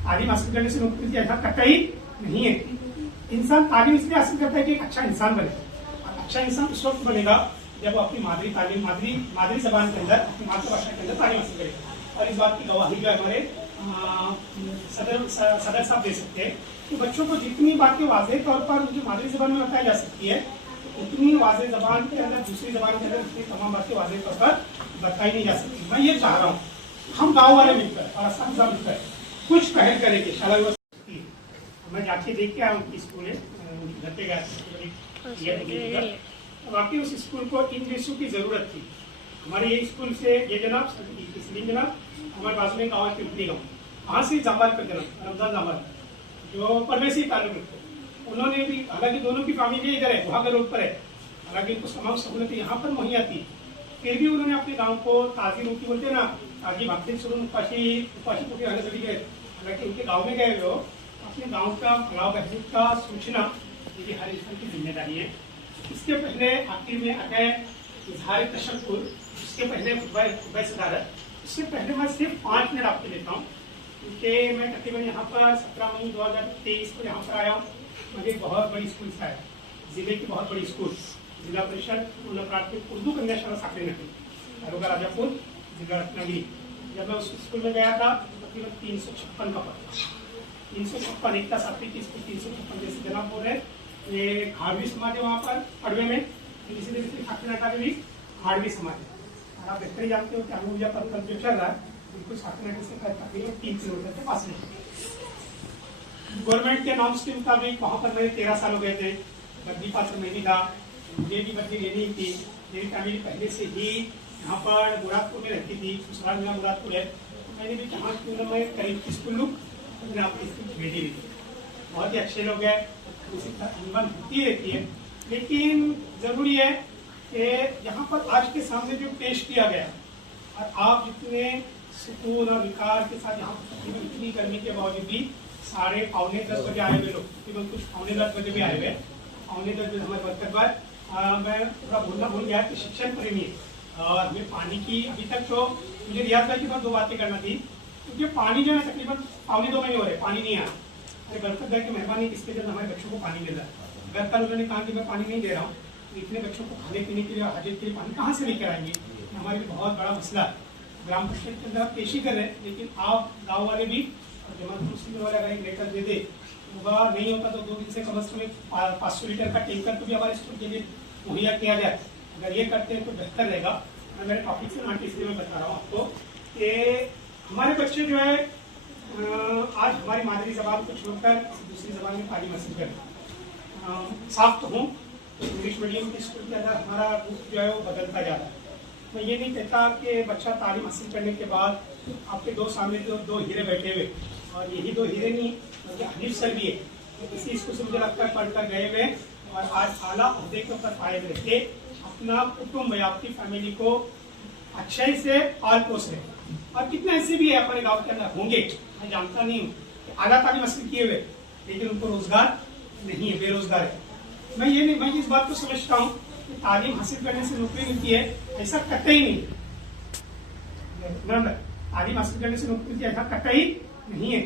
तालीम हासिल करने से नौकरी मिलती है ऐसा कतई नहीं है। इंसान तालीम इसलिए हासिल करता है कि एक अच्छा इंसान बने, और अच्छा इंसान उस वक्त बनेगा जब वो अपनी मादरी जबान के अंदर, अपनी मातृभाषा के अंदर तालीम हासिल करेगा। और इस बात की गवाही जो हमारे सदर साहब दे सकते हैं कि बच्चों को जितनी बातें वाज़ेह तौर पर उनकी मादरी जबान में बताई जा सकती है, उतनी वाज़ेह जबान के अंदर दूसरी जबान के अंदर उतनी तमाम बातें वाज़ेह तौर पर बताई नहीं जा सकती। मैं ये चाह रहा हूँ हम गाँव वाले मिलकर और असम मिलकर कुछ पहल करेंगे। शाला मैं जाके देख के आया उनकी स्कूल है, उनके घर पे गया था। वाकई उस स्कूल को इन देशों की ज़रूरत थी। हमारे ये स्कूल से ये जनाब सलीम जनाब हमारे पास में गाँव पिंपली गाँव, वहाँ से जाबाल का जनाब रमजान जाबाल जो परवेसी ताल्लुक रखते, उन्होंने भी, हालांकि दोनों की फैमिली इधर है, वहाँ का रोड पर है, हालांकि उनको तमाम सहूलतें यहाँ पर मुहैया थी, फिर भी उन्होंने अपने गांव को ताज़ी रोटी बोलते ना, ताज़ी भागते शुरू उपाशी पोटी आने चली गए। हालांकि उनके गांव में गए लोग अपने गांव का गाँव बहन का सूचना ये हर इंसान की जिम्मेदारी है। इसके पहले आखिर में आ गए इजहार तशक्कुर, इसके पहले खुतबा सदारत। इससे पहले मैं सिर्फ 5 मिनट आपको देता हूँ, क्योंकि मैं तकरीबन यहाँ पर 17 मई 2023 को यहाँ पर आया हूँ। मुझे बहुत बड़ी स्कूल से आया, जिले की बहुत बड़ी स्कूल, जिला परिषद प्राथमिक उर्दू कन्या शाला साकरी नगरी, दारोगा राजापुर, जिला रत्नागिरी। जब मैं उस स्कूल में गया था तकरीबन 356 का पद, 356 एकता साथी की स्कूल 356 जैसे जनाब बोल रहे। ये खाड़वी समाज है वहाँ पर अडवे में, इसी तरह से साकरीनाटा में भी खाड़वी समाज है। और आप बेहतर जानते हो कि अनुभूजा पर जो चल रहा है बिल्कुल साकरीनाटे से तकरीबन 3 किलोमीटर के पास में। गवर्नमेंट के नॉर्म्स के मुताबिक वहाँ पर मेरे 13 साल हो गए थे, बदली पात्र में भी था, मुझे भी बदली लेनी थी। मेरी फैमिली पहले से ही यहाँ पर मुरादपुर में रहती थी, ससुराल मेरा मुरादपुर है, तो मैंने भी कहा क्यों ना मैं करीब की स्कूल लूँ, मैंने अपनी स्कूल भेजी रही थी। बहुत ही अच्छे लोग हैं, उसी अनबन होती रहती है, लेकिन ज़रूरी है कि यहाँ पर आज के सामने जो पेश किया गया और आप जितने सुकून और विकार के साथ यहाँ इतनी गर्मी के बावजूद भी 9:30 बजे आए हुए लोग, तकरीबन कुछ 9:30 बजे भी आए हुए, 9:30 बजे हमारे वर्कर पर मैं थोड़ा भूल गया कि शिक्षण प्रेमी है और हमें पानी की अभी तक तो मुझे रियाज भाई के बाद 2 बातें करना थी, क्योंकि पानी जो है तकरीबन 2.25 महीने हो रहे पानी नहीं आया। अरे वर्कर भाई की मेहरबानी इसके जब हमारे बच्चों को पानी मिल रहा है। अगर कल उन्होंने कहा कि मैं पानी नहीं दे रहा हूँ तो इतने बच्चों को खाने पीने के लिए हाजिर के लिए पानी कहाँ से लेकर आएंगे, हमारे लिए बहुत बड़ा मसला है। ग्राम पंचायत के अंदर आप पेशी कर रहे हैं, लेकिन आप गाँव वाले भी और जमात मुस्लिम वाले अगर एक लेटर दे दे, होगा नहीं होता तो 2 दिन से कम से कम 500 लीटर का टैंकर तो भी हमारे स्कूल के लिए मुहैया किया जाए। अगर ये करते हैं तो बेहतर रहेगा। मैं मेरे टॉपिक से आके इसलिए मैं बता रहा हूँ आपको कि हमारे बच्चे जो है आज हमारी मादरी जबान को छोड़कर दूसरी जबान में तालीम हासिल करें। साफ तो हूँ, इंग्लिश मीडियम के स्कूल के अंदर हमारा रुख जो है वो बदलता जा रहा है। मैं ये नहीं कहता कि बच्चा तालीम हासिल करने के बाद आपके 2 सामने 2 हीरे बैठे हुए, और यही 2 हीरे नहीं बल्कि हनीफ सर भी है, तो इसी स्कूल से मुझे लगता है पढ़कर गए हुए और आज आला अहदे के ऊपर फायद रहते अपना कुटुंब या अपनी फैमिली को अच्छे से पाल पोस रहे। और कितने ऐसे भी है अपने गांव के अंदर होंगे, मैं जानता नहीं हूँ, आला तालीम हासिल किए हुए लेकिन उनको रोजगार नहीं है, बेरोजगार है। मैं इस बात को समझता हूँ कि तालीम हासिल करने से नौकरी मिलती है, ऐसा कतई नहीं। तालीम हासिल करने से नौकरी मिलती है, ऐसा कतई नहीं है।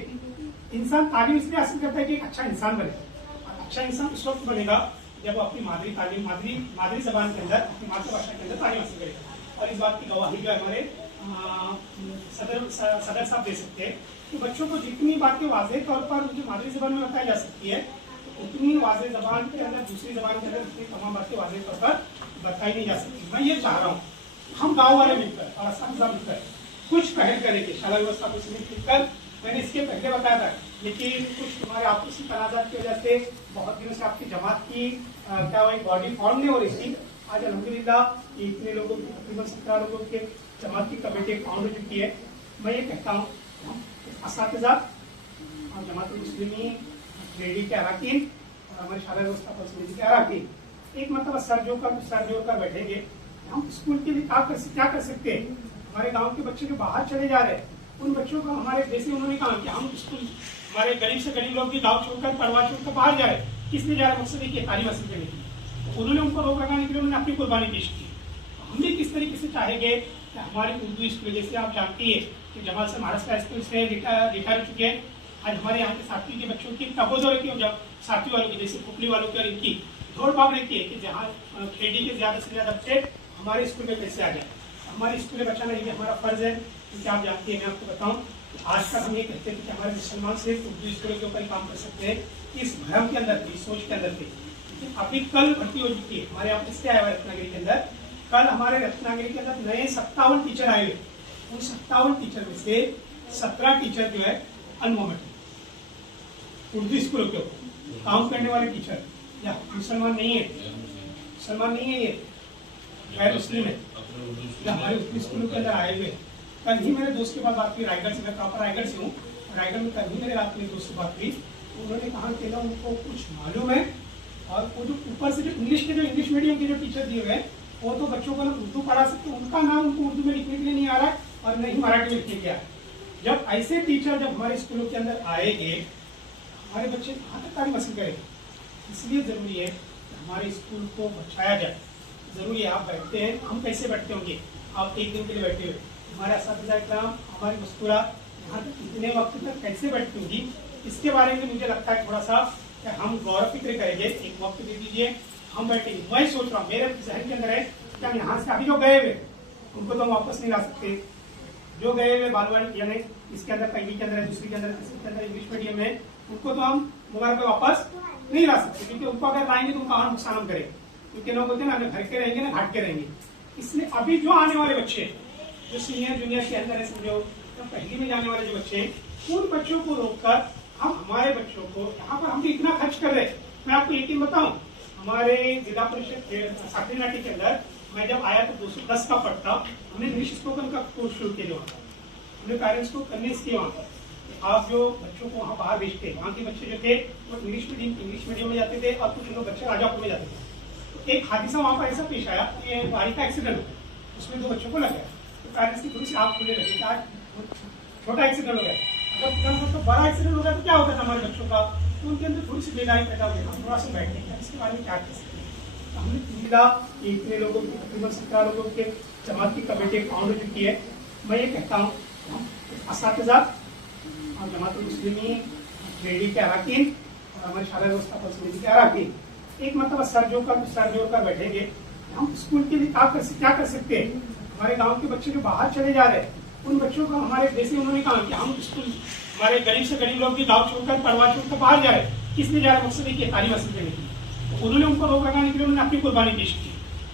इंसान तालीम इसलिए हासिल करता है कि एक अच्छा इंसान बने, और अच्छा इंसान उस वक्त बनेगा जब वो अपनी मादरी जबान के अंदर, अपनी मातृभाषा के अंदर तालीम हासिल करेगा। और इस बात की गवाही जो हमारे सदर साहब दे सकते हैं कि बच्चों को जितनी बातें वाज़ेह तौर पर उनकी मादरी जबान में बताई जा सकती है, उतनी वाज़ेह जबान के अंदर दूसरी जबान के अंदर उतनी तमाम बातें वाज़ेह तौर पर बताई नहीं जा सकती। मैं ये चाह रहा हूँ हम गाँव वाले मिलकर और असम मिलकर कुछ पहल करेंगे। शाला व्यवस्था को मिलकर मैंने इसके पहले बताया था, लेकिन कुछ तुम्हारे आपसी तनाज़ात की वजह से बहुत दिनों से आपकी जमात की क्या वो एक बॉडी फॉर्म नहीं हो रही थी। आज अल्हम्दुलिल्लाह इतने लोगों की तकरीबन 17 लोगों के जमात की कमेटी फाउंड हो चुकी है। मैं ये कहता हूँ असातिज़ा और जमात मुस्लिमी लेडी के अरकान और हमारी शाला व्यवस्था पर के अरकान एक मतलब सर जोड़कर बैठेंगे। हम स्कूल के लिए क्या कर सकते हैं। हमारे गाँव के बच्चे जो बाहर चले जा रहे हैं उन बच्चों को हमारे जैसे उन्होंने कहा कि हम स्कूल हमारे गरीब से गरीब लोग भी गाँव छोड़कर पढ़वा छोड़कर बाहर जा रहे हैं, किस लिए जा रहे हैं, मकसद है तालीम हासिल करने के लिए। तो उन्होंने उनको रोक लगाने के लिए उन्होंने अपनी कुर्बानी पेश की। हम भी किस तरीके से चाहेंगे कि हमारी उर्दू स्कूल, जैसे आप जानती है कि जमाल से महाराष्ट्र स्कूल से रिटायर चुके हैं, आज हमारे यहाँ के साथी के बच्चों की तबोजो रहती है, साथी वालों की जैसे पुपली वालों की और इनकी दौड़ भाग रहती है कि जहाँ खेती के ज़्यादा से ज़्यादा बच्चे हमारे स्कूल में कैसे आ जाए। हमारे स्कूल में बचाना ये हमारा फर्ज है, क्योंकि आप जानते हैं, मैं आपको बताऊं आज तक हम ये कहते हैं कि हमारे मुसलमान सिर्फ उर्दू स्कूलों के ऊपर ही काम कर सकते हैं, इस भ्रम के अंदर थी, सोच के अंदर थी। लेकिन अभी कल भर्ती हो चुकी है हमारे यहाँ इससे आया हुआ रत्नागिरी के अंदर। कल हमारे रत्नागिरी के अंदर नए 57 टीचर आए हुए, उन 57 टीचर में से 17 टीचर जो है अनमोमेंट, उर्दू स्कूलों के ऊपर काम करने वाले टीचर या मुसलमान नहीं है, मुसलमान नहीं है, ये गैर मुस्लिम है, या हमारे उर्दू स्कूलों के अंदर आए हुए। कल ही मेरे दोस्त के पास बात हुई, रायगढ़ से, मैं प्रॉपर रायगढ़ से हूँ, रायगढ़ में कल ही मेरे रात में दोस्त से बात हुई। उन्होंने कहा कि ना उनको कुछ मालूम है, और वो जो ऊपर से जो इंग्लिश मीडियम के जो टीचर दिए हुए हैं, वो तो बच्चों को ना उर्दू पढ़ा सकते, उनका नाम उनको उर्दू में लिखने के लिए नहीं आ रहा है और न ही मराठी में लिखने के लिए आ रहा है। जब ऐसे टीचर जब हमारे स्कूलों के अंदर आएंगे, हमारे बच्चे कहाँ तक तालीम हासिल करेंगे। इसलिए ज़रूरी है कि हमारे स्कूल को बचाया जाए। ज़रूरी है, आप बैठते हैं, हम कैसे बैठते होंगे, आप एक दिन के लिए बैठे हुए, हमारे असातिज़ा इकराम, हमारी मस्तूरा यहाँ तक इतने वक्त तक कैसे बैठती होंगी, इसके बारे में मुझे लगता है थोड़ा सा कि हम गौर फिक्र करेंगे। एक वक्त दे दीजिए, हम बैठेंगे। मैं सोच रहा हूँ, मेरे जहन के अंदर है कि हम यहाँ से अभी जो गए हुए उनको तो हम वापस नहीं ला सकते। जो गए हुए बालवाड़ी यानी इसके अंदर, पहली के अंदर, दूसरी के अंदर, तीसरी के अंदर इंग्लिश मीडियम में, उनको तो हम मोबाइल पे वापस नहीं ला सकते, क्योंकि उनको अगर लाएंगे तो उनका और नुकसान हम करेंगे। क्योंकि लोग बोलते हैं ना, घर के रहेंगे ना घाट के रहेंगे। इसलिए अभी जो आने वाले बच्चे जो सीनियर जूनियर के अंदर है, समझो तो पहली में जाने वाले जो बच्चे, उन बच्चों को रोककर हम हमारे बच्चों को, यहाँ पर हम भी इतना खर्च कर रहे हैं। मैं आपको यकीन बताऊं, हमारे जिला परिषद साकरीनाटी के अंदर मैं जब आया तो 210 का पट था। हमने इंग्लिश स्पोकन का कोर्स शुरू किया वहाँ पर, हमने पेरेंट्स को कन्विंस किया वहाँ पर। आप जो बच्चों को वहाँ बाहर भेजते हैं, वहाँ के बच्चे जो थे वो इंग्लिश मीडियम में जाते थे, और कुछ लोग बच्चे राजापुर में जाते थे। तो एक हादसा वहाँ पर ऐसा पेश आया कि गाड़ी का एक्सीडेंट हो, उसमें 2 बच्चों को लग गया। तो पेरेंट्स की थोड़ी सी आँख खुले रही, आज छोटा एक्सीडेंट हो गया, अगर तो बड़ा एक्सीडेंट हो गया तो क्या होता था हमारे बच्चों का। तो उनके अंदर थोड़ी सी बेदारी पैदा हो गई। हम थोड़ा सा बैठने का इसके बारे में क्या कर सकते हैं। तो हमने जिला इतने लोगों की, तकरीबन 17 लोगों के जमात की कमेटी फाउंड जो की है। मैं ये कहता हूँ, असातिज़ा और जमात मुस्लिमीन, रेडी के अरकान और हमारे शाला व्यवस्थापन समिति के अरकान एक मतलब सर जोड़कर बैठेंगे। हम स्कूल के लिए क्या कर सकते हैं। हमारे गाँव के बच्चे जो बाहर चले जा रहे हैं, उन बच्चों को हमारे, जैसे उन्होंने कहा कि हम स्कूल, हमारे गरीब से गरीब लोग भी गाँव छोड़कर, पड़वा छोड़कर बाहर जा रहे हैं, किस लिए जा रहे हैं, मकसद है तालीम हासिल करने के लिए। तो उन्होंने उनको रोक लगाने के लिए उन्होंने अपनी कुर्बानी पेश की।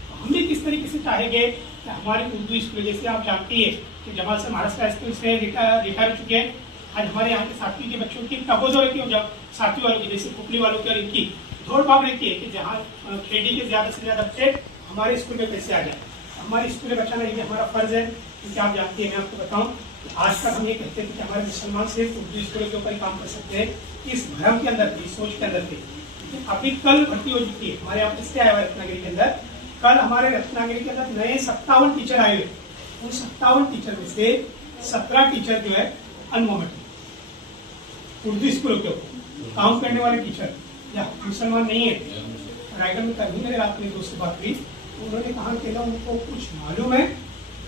तो हम भी किस तरीके से चाहेंगे कि हमारे उर्दू स्कूल, जैसे आप जानती है कि जमाल से महाराष्ट्र स्कूल से रिटायर हो चुके हैं, आज हमारे यहाँ के साथी के बच्चों की तबोज रहती है, जब साथी वालों की, जैसे पुपली वालों की और इनकी दौड़ भाग रहती है कि जहाँ खेडी के ज़्यादा से ज़्यादा बच्चे हमारे स्कूल में कैसे आ जाए। हमारे स्कूल में बचाना ये हमारा फर्ज है, क्योंकि आप जानते हैं, मैं आपको बताऊं, आज तक हम ये कहते हैं कि हमारे मुसलमान सिर्फ उर्दू स्कूलों के ऊपर ही काम कर सकते हैं, इस भ्रम के अंदर थे, इस सोच के अंदर थे। लेकिन अभी कल भर्ती हो चुकी है, हमारे यहाँ किससे आया हुआ रत्नागिरी के अंदर, कल हमारे रत्नागिरी के अंदर नए 57 टीचर आए हुए। उन 57 टीचर में से 17 टीचर जो है अनमोमेंट उर्दू स्कूलों के ऊपर काम करने वाले टीचर या मुसलमान नहीं है। रायगढ़ में कल ही मेरे रात में दोस्त से बात हुई, उन्होंने कहा कि ना उनको कुछ मालूम है,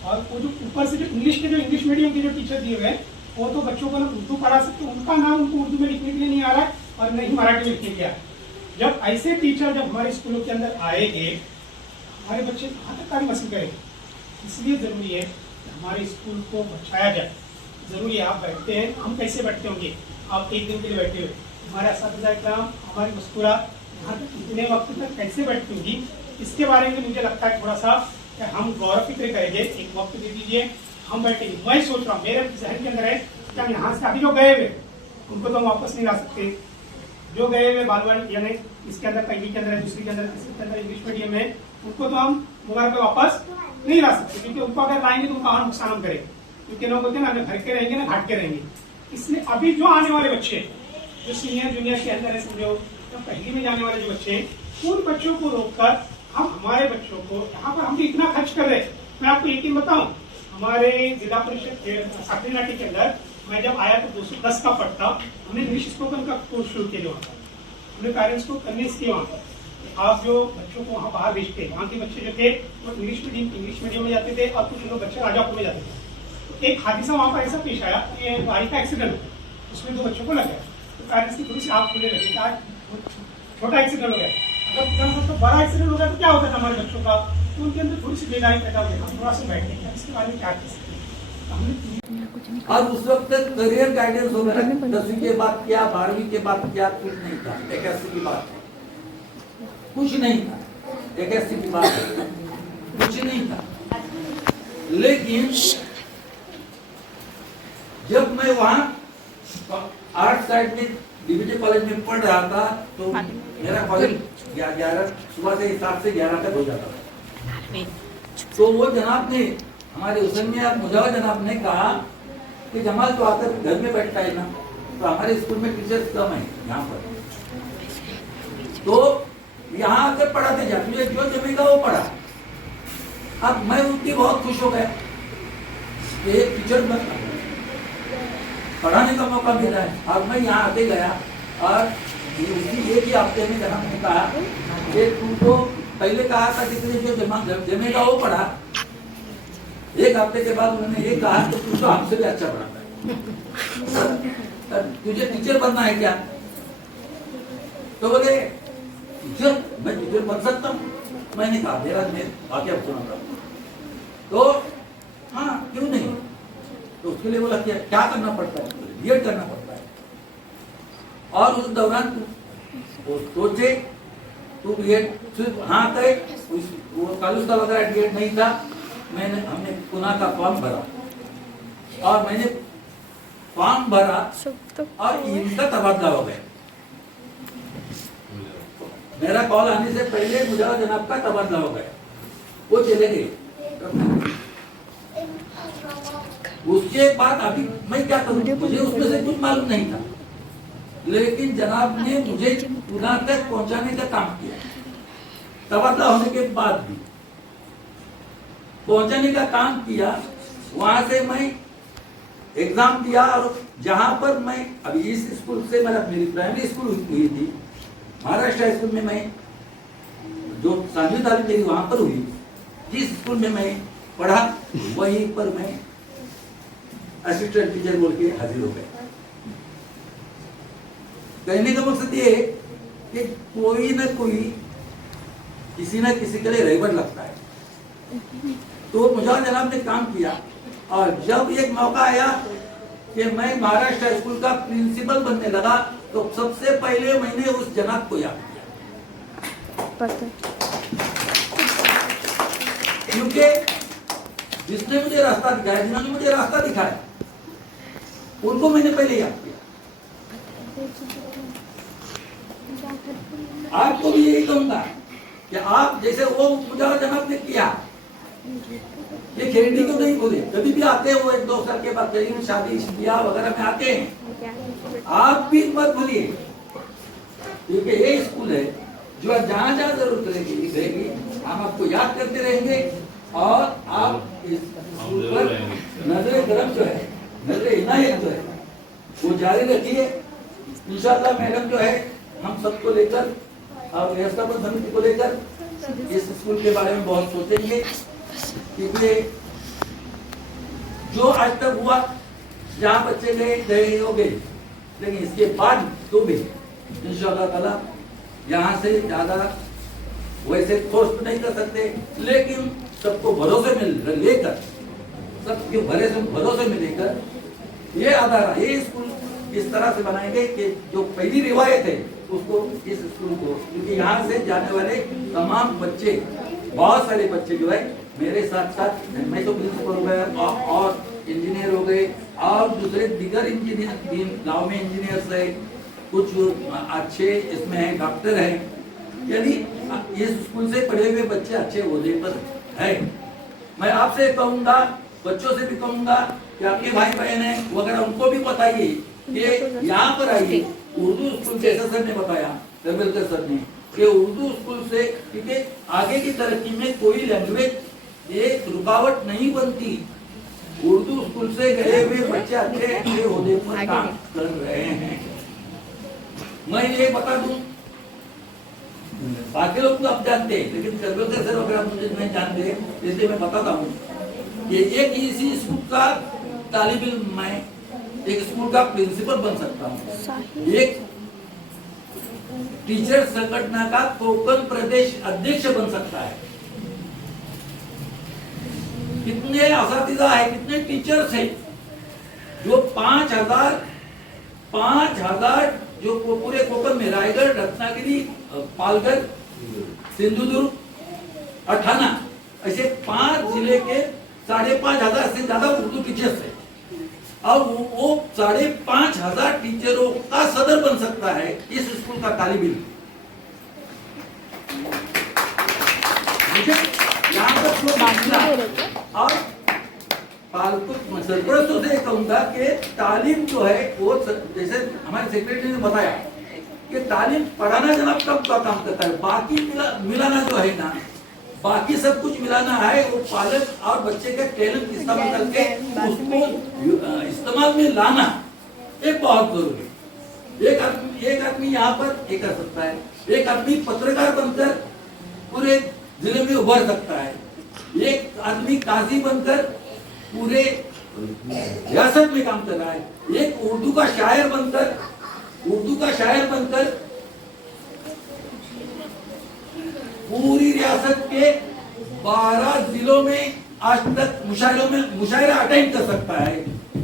और वो जो ऊपर से जो इंग्लिश मीडियम के जो टीचर दिए हुए हैं, वो तो बच्चों को ना उर्दू पढ़ा सकते, उनका नाम उनको उर्दू में लिखने के लिए नहीं आ रहा है और न ही मराठी में लिखने के लिए आ रहा है। जब ऐसे टीचर जब हमारे स्कूलों के अंदर आएंगे, हमारे बच्चे कहाँ तक तालीम हासिल करेंगे। इसलिए ज़रूरी है कि हमारे स्कूल को बचाया जाए। ज़रूरी है, आप बैठते हैं, हम कैसे बैठते होंगे, आप एक दिन के लिए बैठे हुए, हमारे असातिज़ा इकराम, हमारी मस्तूरा यहाँ तक इतने वक्त तक कैसे बैठती होंगी, इसके बारे में मुझे लगता है थोड़ा सा कि हम गौर फिक्र करेंगे। एक वक्त दे दीजिए, हम बैठेंगे। मैं सोच रहा हूँ, मेरे जहन के अंदर है कि हम यहाँ से अभी जो गए हुए उनको तो हम वापस नहीं ला सकते। जो गए हुए बालवाड़ी यानी इसके अंदर, पहली के अंदर, दूसरी के अंदर, तीसरी के अंदर इंग्लिश मीडियम में, उनको तो हम मोबाइल पे वापस नहीं ला सकते, क्योंकि उनको अगर लाएंगे तो उनका और नुकसान हम करेंगे। क्योंकि लोग बोलते हैं ना, घर के रहेंगे ना घाट के रहेंगे। इसलिए अभी जो आने वाले बच्चे जो सीनियर जूनियर के अंदर है, समझो तो पहली में जाने वाले जो बच्चे, उन बच्चों को रोककर हम हमारे बच्चों को, यहाँ पर हम भी इतना खर्च कर रहे हैं। मैं आपको यकीन बताऊं, हमारे जिला परिषद साकरीनाटी के अंदर मैं जब आया तो 210 का पट था। हमने इंग्लिश स्पोकन का कोर्स शुरू किया वहाँ पर, हमने पेरेंट्स को कन्विंस किया वहाँ पर। आप जो बच्चों को वहाँ बाहर भेजते हैं, वहाँ के बच्चे जो थे वो इंग्लिश मीडियम में जाते थे, और कुछ लोग बच्चे राजापुर में जाते थे। तो एक हादसा वहाँ पर ऐसा पेश आया कि गाड़ी का एक्सीडेंट हो, उसमें 2 बच्चों को लग गया। तो पेरेंट्स की थोड़ी सी आँख खुले रही, आज छोटा एक्सीडेंट हो गया, अगर तो बड़ा एक्सीडेंट हो गया तो क्या होता था हमारे बच्चों का। तो उनके अंदर थोड़ी सी बेदारी पैदा हो गई। हम थोड़ा सा बैठने का इसके बारे में क्या कर सकते हैं। और उस वक्त करियर गाइडेंस वगैरह 10वीं के बाद क्या, 12वीं के बाद क्या, कुछ नहीं था। 81 की बात है, कुछ नहीं था। 81 की बात है, कुछ नहीं था। लेकिन जब मैं वहां आर्ट साइड में डीबीटी कॉलेज में पढ़ रहा था, तो मेरा कॉलेज 11 सुबह से 7 से 11 तक हो जाता था। तो वो जनाब ने, हमारे हुसैनिया मुजावर जनाब ने कहा कि जमाल तो आकर घर में बैठता है ना, तो हमारे स्कूल में टीचर्स कम है यहाँ पर, तो यहाँ आकर पढ़ाते जा, तुझे जो जमेगा वो पढ़ा। अब मैं उनकी बहुत खुश हो गया, एक टीचर बन पढ़ाने का मौका मिला है। अब मैं यहाँ आके गया और उसी एक ही हफ्ते में जनाब ने कहा कि तू तो पहले कहा था कि तुझे जो जमेगा वो पढ़ा, एक हफ्ते के बाद उन्होंने ये कहा कि तू तो हमसे भी अच्छा पढ़ाता है, तुझे टीचर बनना है क्या? तो बोले टीचर, मैं टीचर बन सकता हूँ। मैंने कहा मेरा वाक्य सुना था, तो हाँ क्यों नहीं। तो उसके लिए बोला क्या करना पड़ता है? बीएड करना पड़ता है। और उस दौरान तू सोचे, तू बीएड सिर्फ हाँ कहे, वो कालूस का वगैरह बीएड नहीं था, हमने पुणे का फॉर्म भरा और मैंने फॉर्म भरा और इनका तबादला हो गया। मेरा कॉल आने से पहले मुजावर जनाब का तबादला हो गया, वो चले गए। उसके बाद अभी मैं क्या करूं, मुझे उसमें से कुछ मालूम नहीं था, लेकिन जनाब ने मुझे पुणे तक पहुंचाने का काम किया। तबादला होने के बाद भी पहुंचाने का काम किया। वहां से मैं एग्जाम दिया और जहां पर मैं अभी इस स्कूल से मेरी प्राइमरी स्कूल हुई थी, महाराष्ट्र हाई स्कूल में मैं जो सांझी तालीम मेरी वहां पर हुई, जिस स्कूल में मैं पढ़ा वहीं पर मैं असिस्टेंट टीचर बोल के हाजिर हो गया। कहने का मकसद ये है कि कोई ना कोई किसी ना किसी के लिए रेबट लगता है। तो मुजावर जनाब ने काम किया और जब एक मौका आया कि मैं महाराष्ट्र स्कूल का प्रिंसिपल बनने लगा, तो सबसे पहले मैंने उस जनाब को याद किया, क्योंकि जिसने मुझे रास्ता दिखाया, जिन्होंने मुझे रास्ता दिखाया, उनको मैंने पहले याद किया। आपको भी यही कहूंगा कि आप जैसे वो मुजावर जनाब ने किया, ये खेड़ी को नहीं भूले। कभी भी आते हैं वो 1-2 साल के बाद कहीं शादी ब्याह वगैरह में आते हैं, आप भी मत भूलिए, क्योंकि ये स्कूल है जो जहाँ जहाँ जरूरत रहेगी हम आपको याद करते रहेंगे और आप इस स्कूल पर नजर करम जो है, नजर इनायत जो है वो जारी रखिए। इंशाअल्लाह मैडम जो है हम सबको लेकर और व्यवस्थापन समिति को लेकर इस स्कूल के बारे में बहुत सोचेंगे, क्योंकि जो आज तक हुआ, जहाँ बच्चे गए हो गए, लेकिन इसके बाद तो भी इंशाअल्लाह ताला यहाँ से ज्यादा वैसे फोर्स नहीं कर सकते, लेकिन सबको भरोसे में लेकर, सबके भरोसे में लेकर ये अदारा, ये स्कूल इस तरह से बनाएंगे कि जो पहली रिवायत है उसको, इस स्कूल को, क्योंकि यहाँ से जाने वाले तमाम बच्चे, बहुत सारे बच्चे जो है मेरे साथ साथ, मैं तो प्रिंसिपल हो गया और इंजीनियर हो गए और दूसरे दिगर इंजीनियर गांव में इंजीनियर्स है, कुछ अच्छे इसमें है, डॉक्टर है, यानी इस स्कूल से पढ़े हुए बच्चे अच्छे ओहदे पर है। मैं आपसे कहूंगा, बच्चों से भी कहूंगा कि आपके भाई बहन है वगैरह, उनको भी बताइए कि यहाँ पर आइए। उर्दू स्कूल जैसा सर ने बताया, रविंद्र सर ने, कि उर्दू स्कूल से, क्योंकि आगे की तरक्की में कोई लैंग्वेज एक रुकावट नहीं बनती। उर्दू स्कूल से गए हुए बच्चे अच्छे ओहदे पर काम कर रहे हैं। मैं ये बता दूं, बाकी लोग तो आप जानते हैं, लेकिन रविंद्र सर वगैरह मुझे नहीं जानते, इसलिए मैं बताता हूँ कि एक इसी स्कूल का तालिब इल्म मैं एक स्कूल का प्रिंसिपल बन सकता हूँ, एक टीचर संगठन का कोकण प्रदेश अध्यक्ष बन सकता है। कितने असातिज़ा है, कितने टीचर्स हैं जो 5,000 जो पूरे कोकण में, रायगढ़, रत्नागिरी, पालघर, सिंधुदुर्ग, अठाना, ऐसे 5 जिले के 5,500 से ज्यादा उर्दू टीचर्स हैं। और वो 5,500 टीचरों का सदर बन सकता है इस स्कूल का तालिब इल्म। यहाँ पर और फालतू सरपरस्तों से कहूंगा कि तालीम जो है वो जैसे हमारे सेक्रेटरी ने बताया कि तालीम पढ़ाना जनाब कब का काम करता है, बाकी मिलाना जो है ना, बाकी सब कुछ मिलाना है वो पालक और बच्चे का टैलेंट इस्तेमाल करके उसको इस्तेमाल में लाना एक बहुत जरूरी। एक आदमी यहाँ पर ये कर सकता है, एक आदमी पत्रकार बनकर पूरे जिले में उभर सकता है, एक आदमी काजी बनकर पूरे रियासत में काम कर रहा है, एक उर्दू का शायर बनकर पूरी रियासत के 12 जिलों में आज तक मुशायरा अटेंड कर सकता है।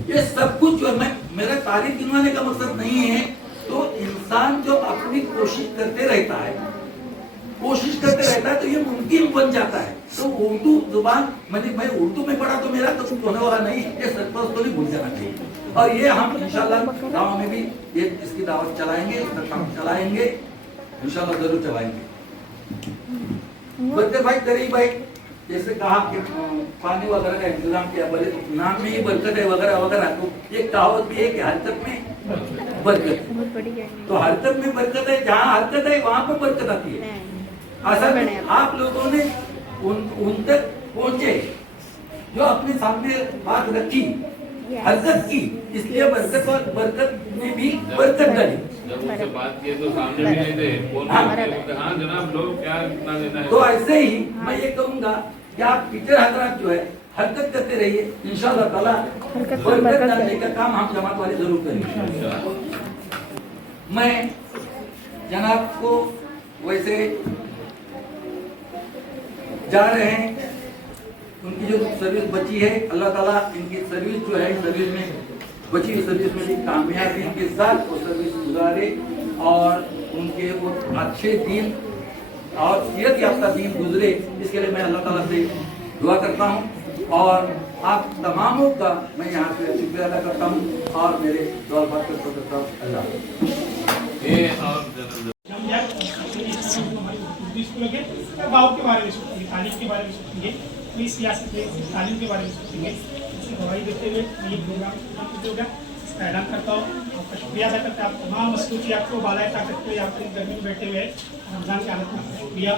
ये सब कुछ जो मेरा तारीफ गिनवाने का मकसद नहीं है, तो इंसान जो अपनी कोशिश करते रहता है तो ये मुमकिन बन जाता है। तो उर्दू जुबान मैं उर्दू में पढ़ा तो मेरा तो कुछ होने वाला नहीं, ये सरपरस्त तो नहीं भूल जाना चाहिए। और ये हम इंशाल्लाह गाँव में भी ये इसकी दावत चलाएंगे, इसका काम चलाएंगे, इंशाल्लाह जरूर चलाएंगे। बरकत भाई करीब भाई जैसे कहा कि पानी वगैरह का इंतजाम किया, बोले नाम में ही बरकत है वगैरह वगैरह, तो एक कहावत भी है कि हरकत में बरकत, तो हरकत में बरकत है, जहाँ हरकत है वहां पर बरकत आती है। असल में आप लोगों ने उन तक पहुंचे जो अपने सामने बात रखी, हरकत की, इसलिए बरकत में भी बरकत डाली। जब उनसे बात किए तो सामने भी नहीं थे, हाँ जनाब लोग क्या कितना देना है। तो ऐसे ही मैं ये कहूंगा कि आप टीचर हजरात जो है हरकत करते रहिए, इंशाल्लाह ताला बरकत डालने का काम हम जमात वाले जरूर करेंगे। मैं जनाब को वैसे जा रहे हैं, उनकी जो सर्विस बची है अल्लाह ताला इनकी सर्विस जो है सर्विस में बची सर्विस में भी कामयाबी के साथ वो सर्विस गुजारे और उनके वो अच्छे दिन और सेहत याफ्ता दिन गुजरे, इसके लिए मैं अल्लाह ताला से दुआ करता हूँ और आप तमामों का मैं यहाँ से शुक्रिया अदा करता हूँ और मेरे दुआ बात करता हूँ। अल्लाह स्कूलों के गाँव के बारे में सोचेंगे, तालीम के बारे में सोचेंगे, कोई सियासत तालीम के बारे में सोचेंगे। इसे गवाही देते हुए ये प्रोग्राम होगा, इसका ऐलान करता हूँ। आपका शुक्रिया अदा करते हैं, आप तमाम मसरूफियात को बालाए ताकत पे आप गर्मी में बैठे हुए रमजान की हालत में शुक्रिया।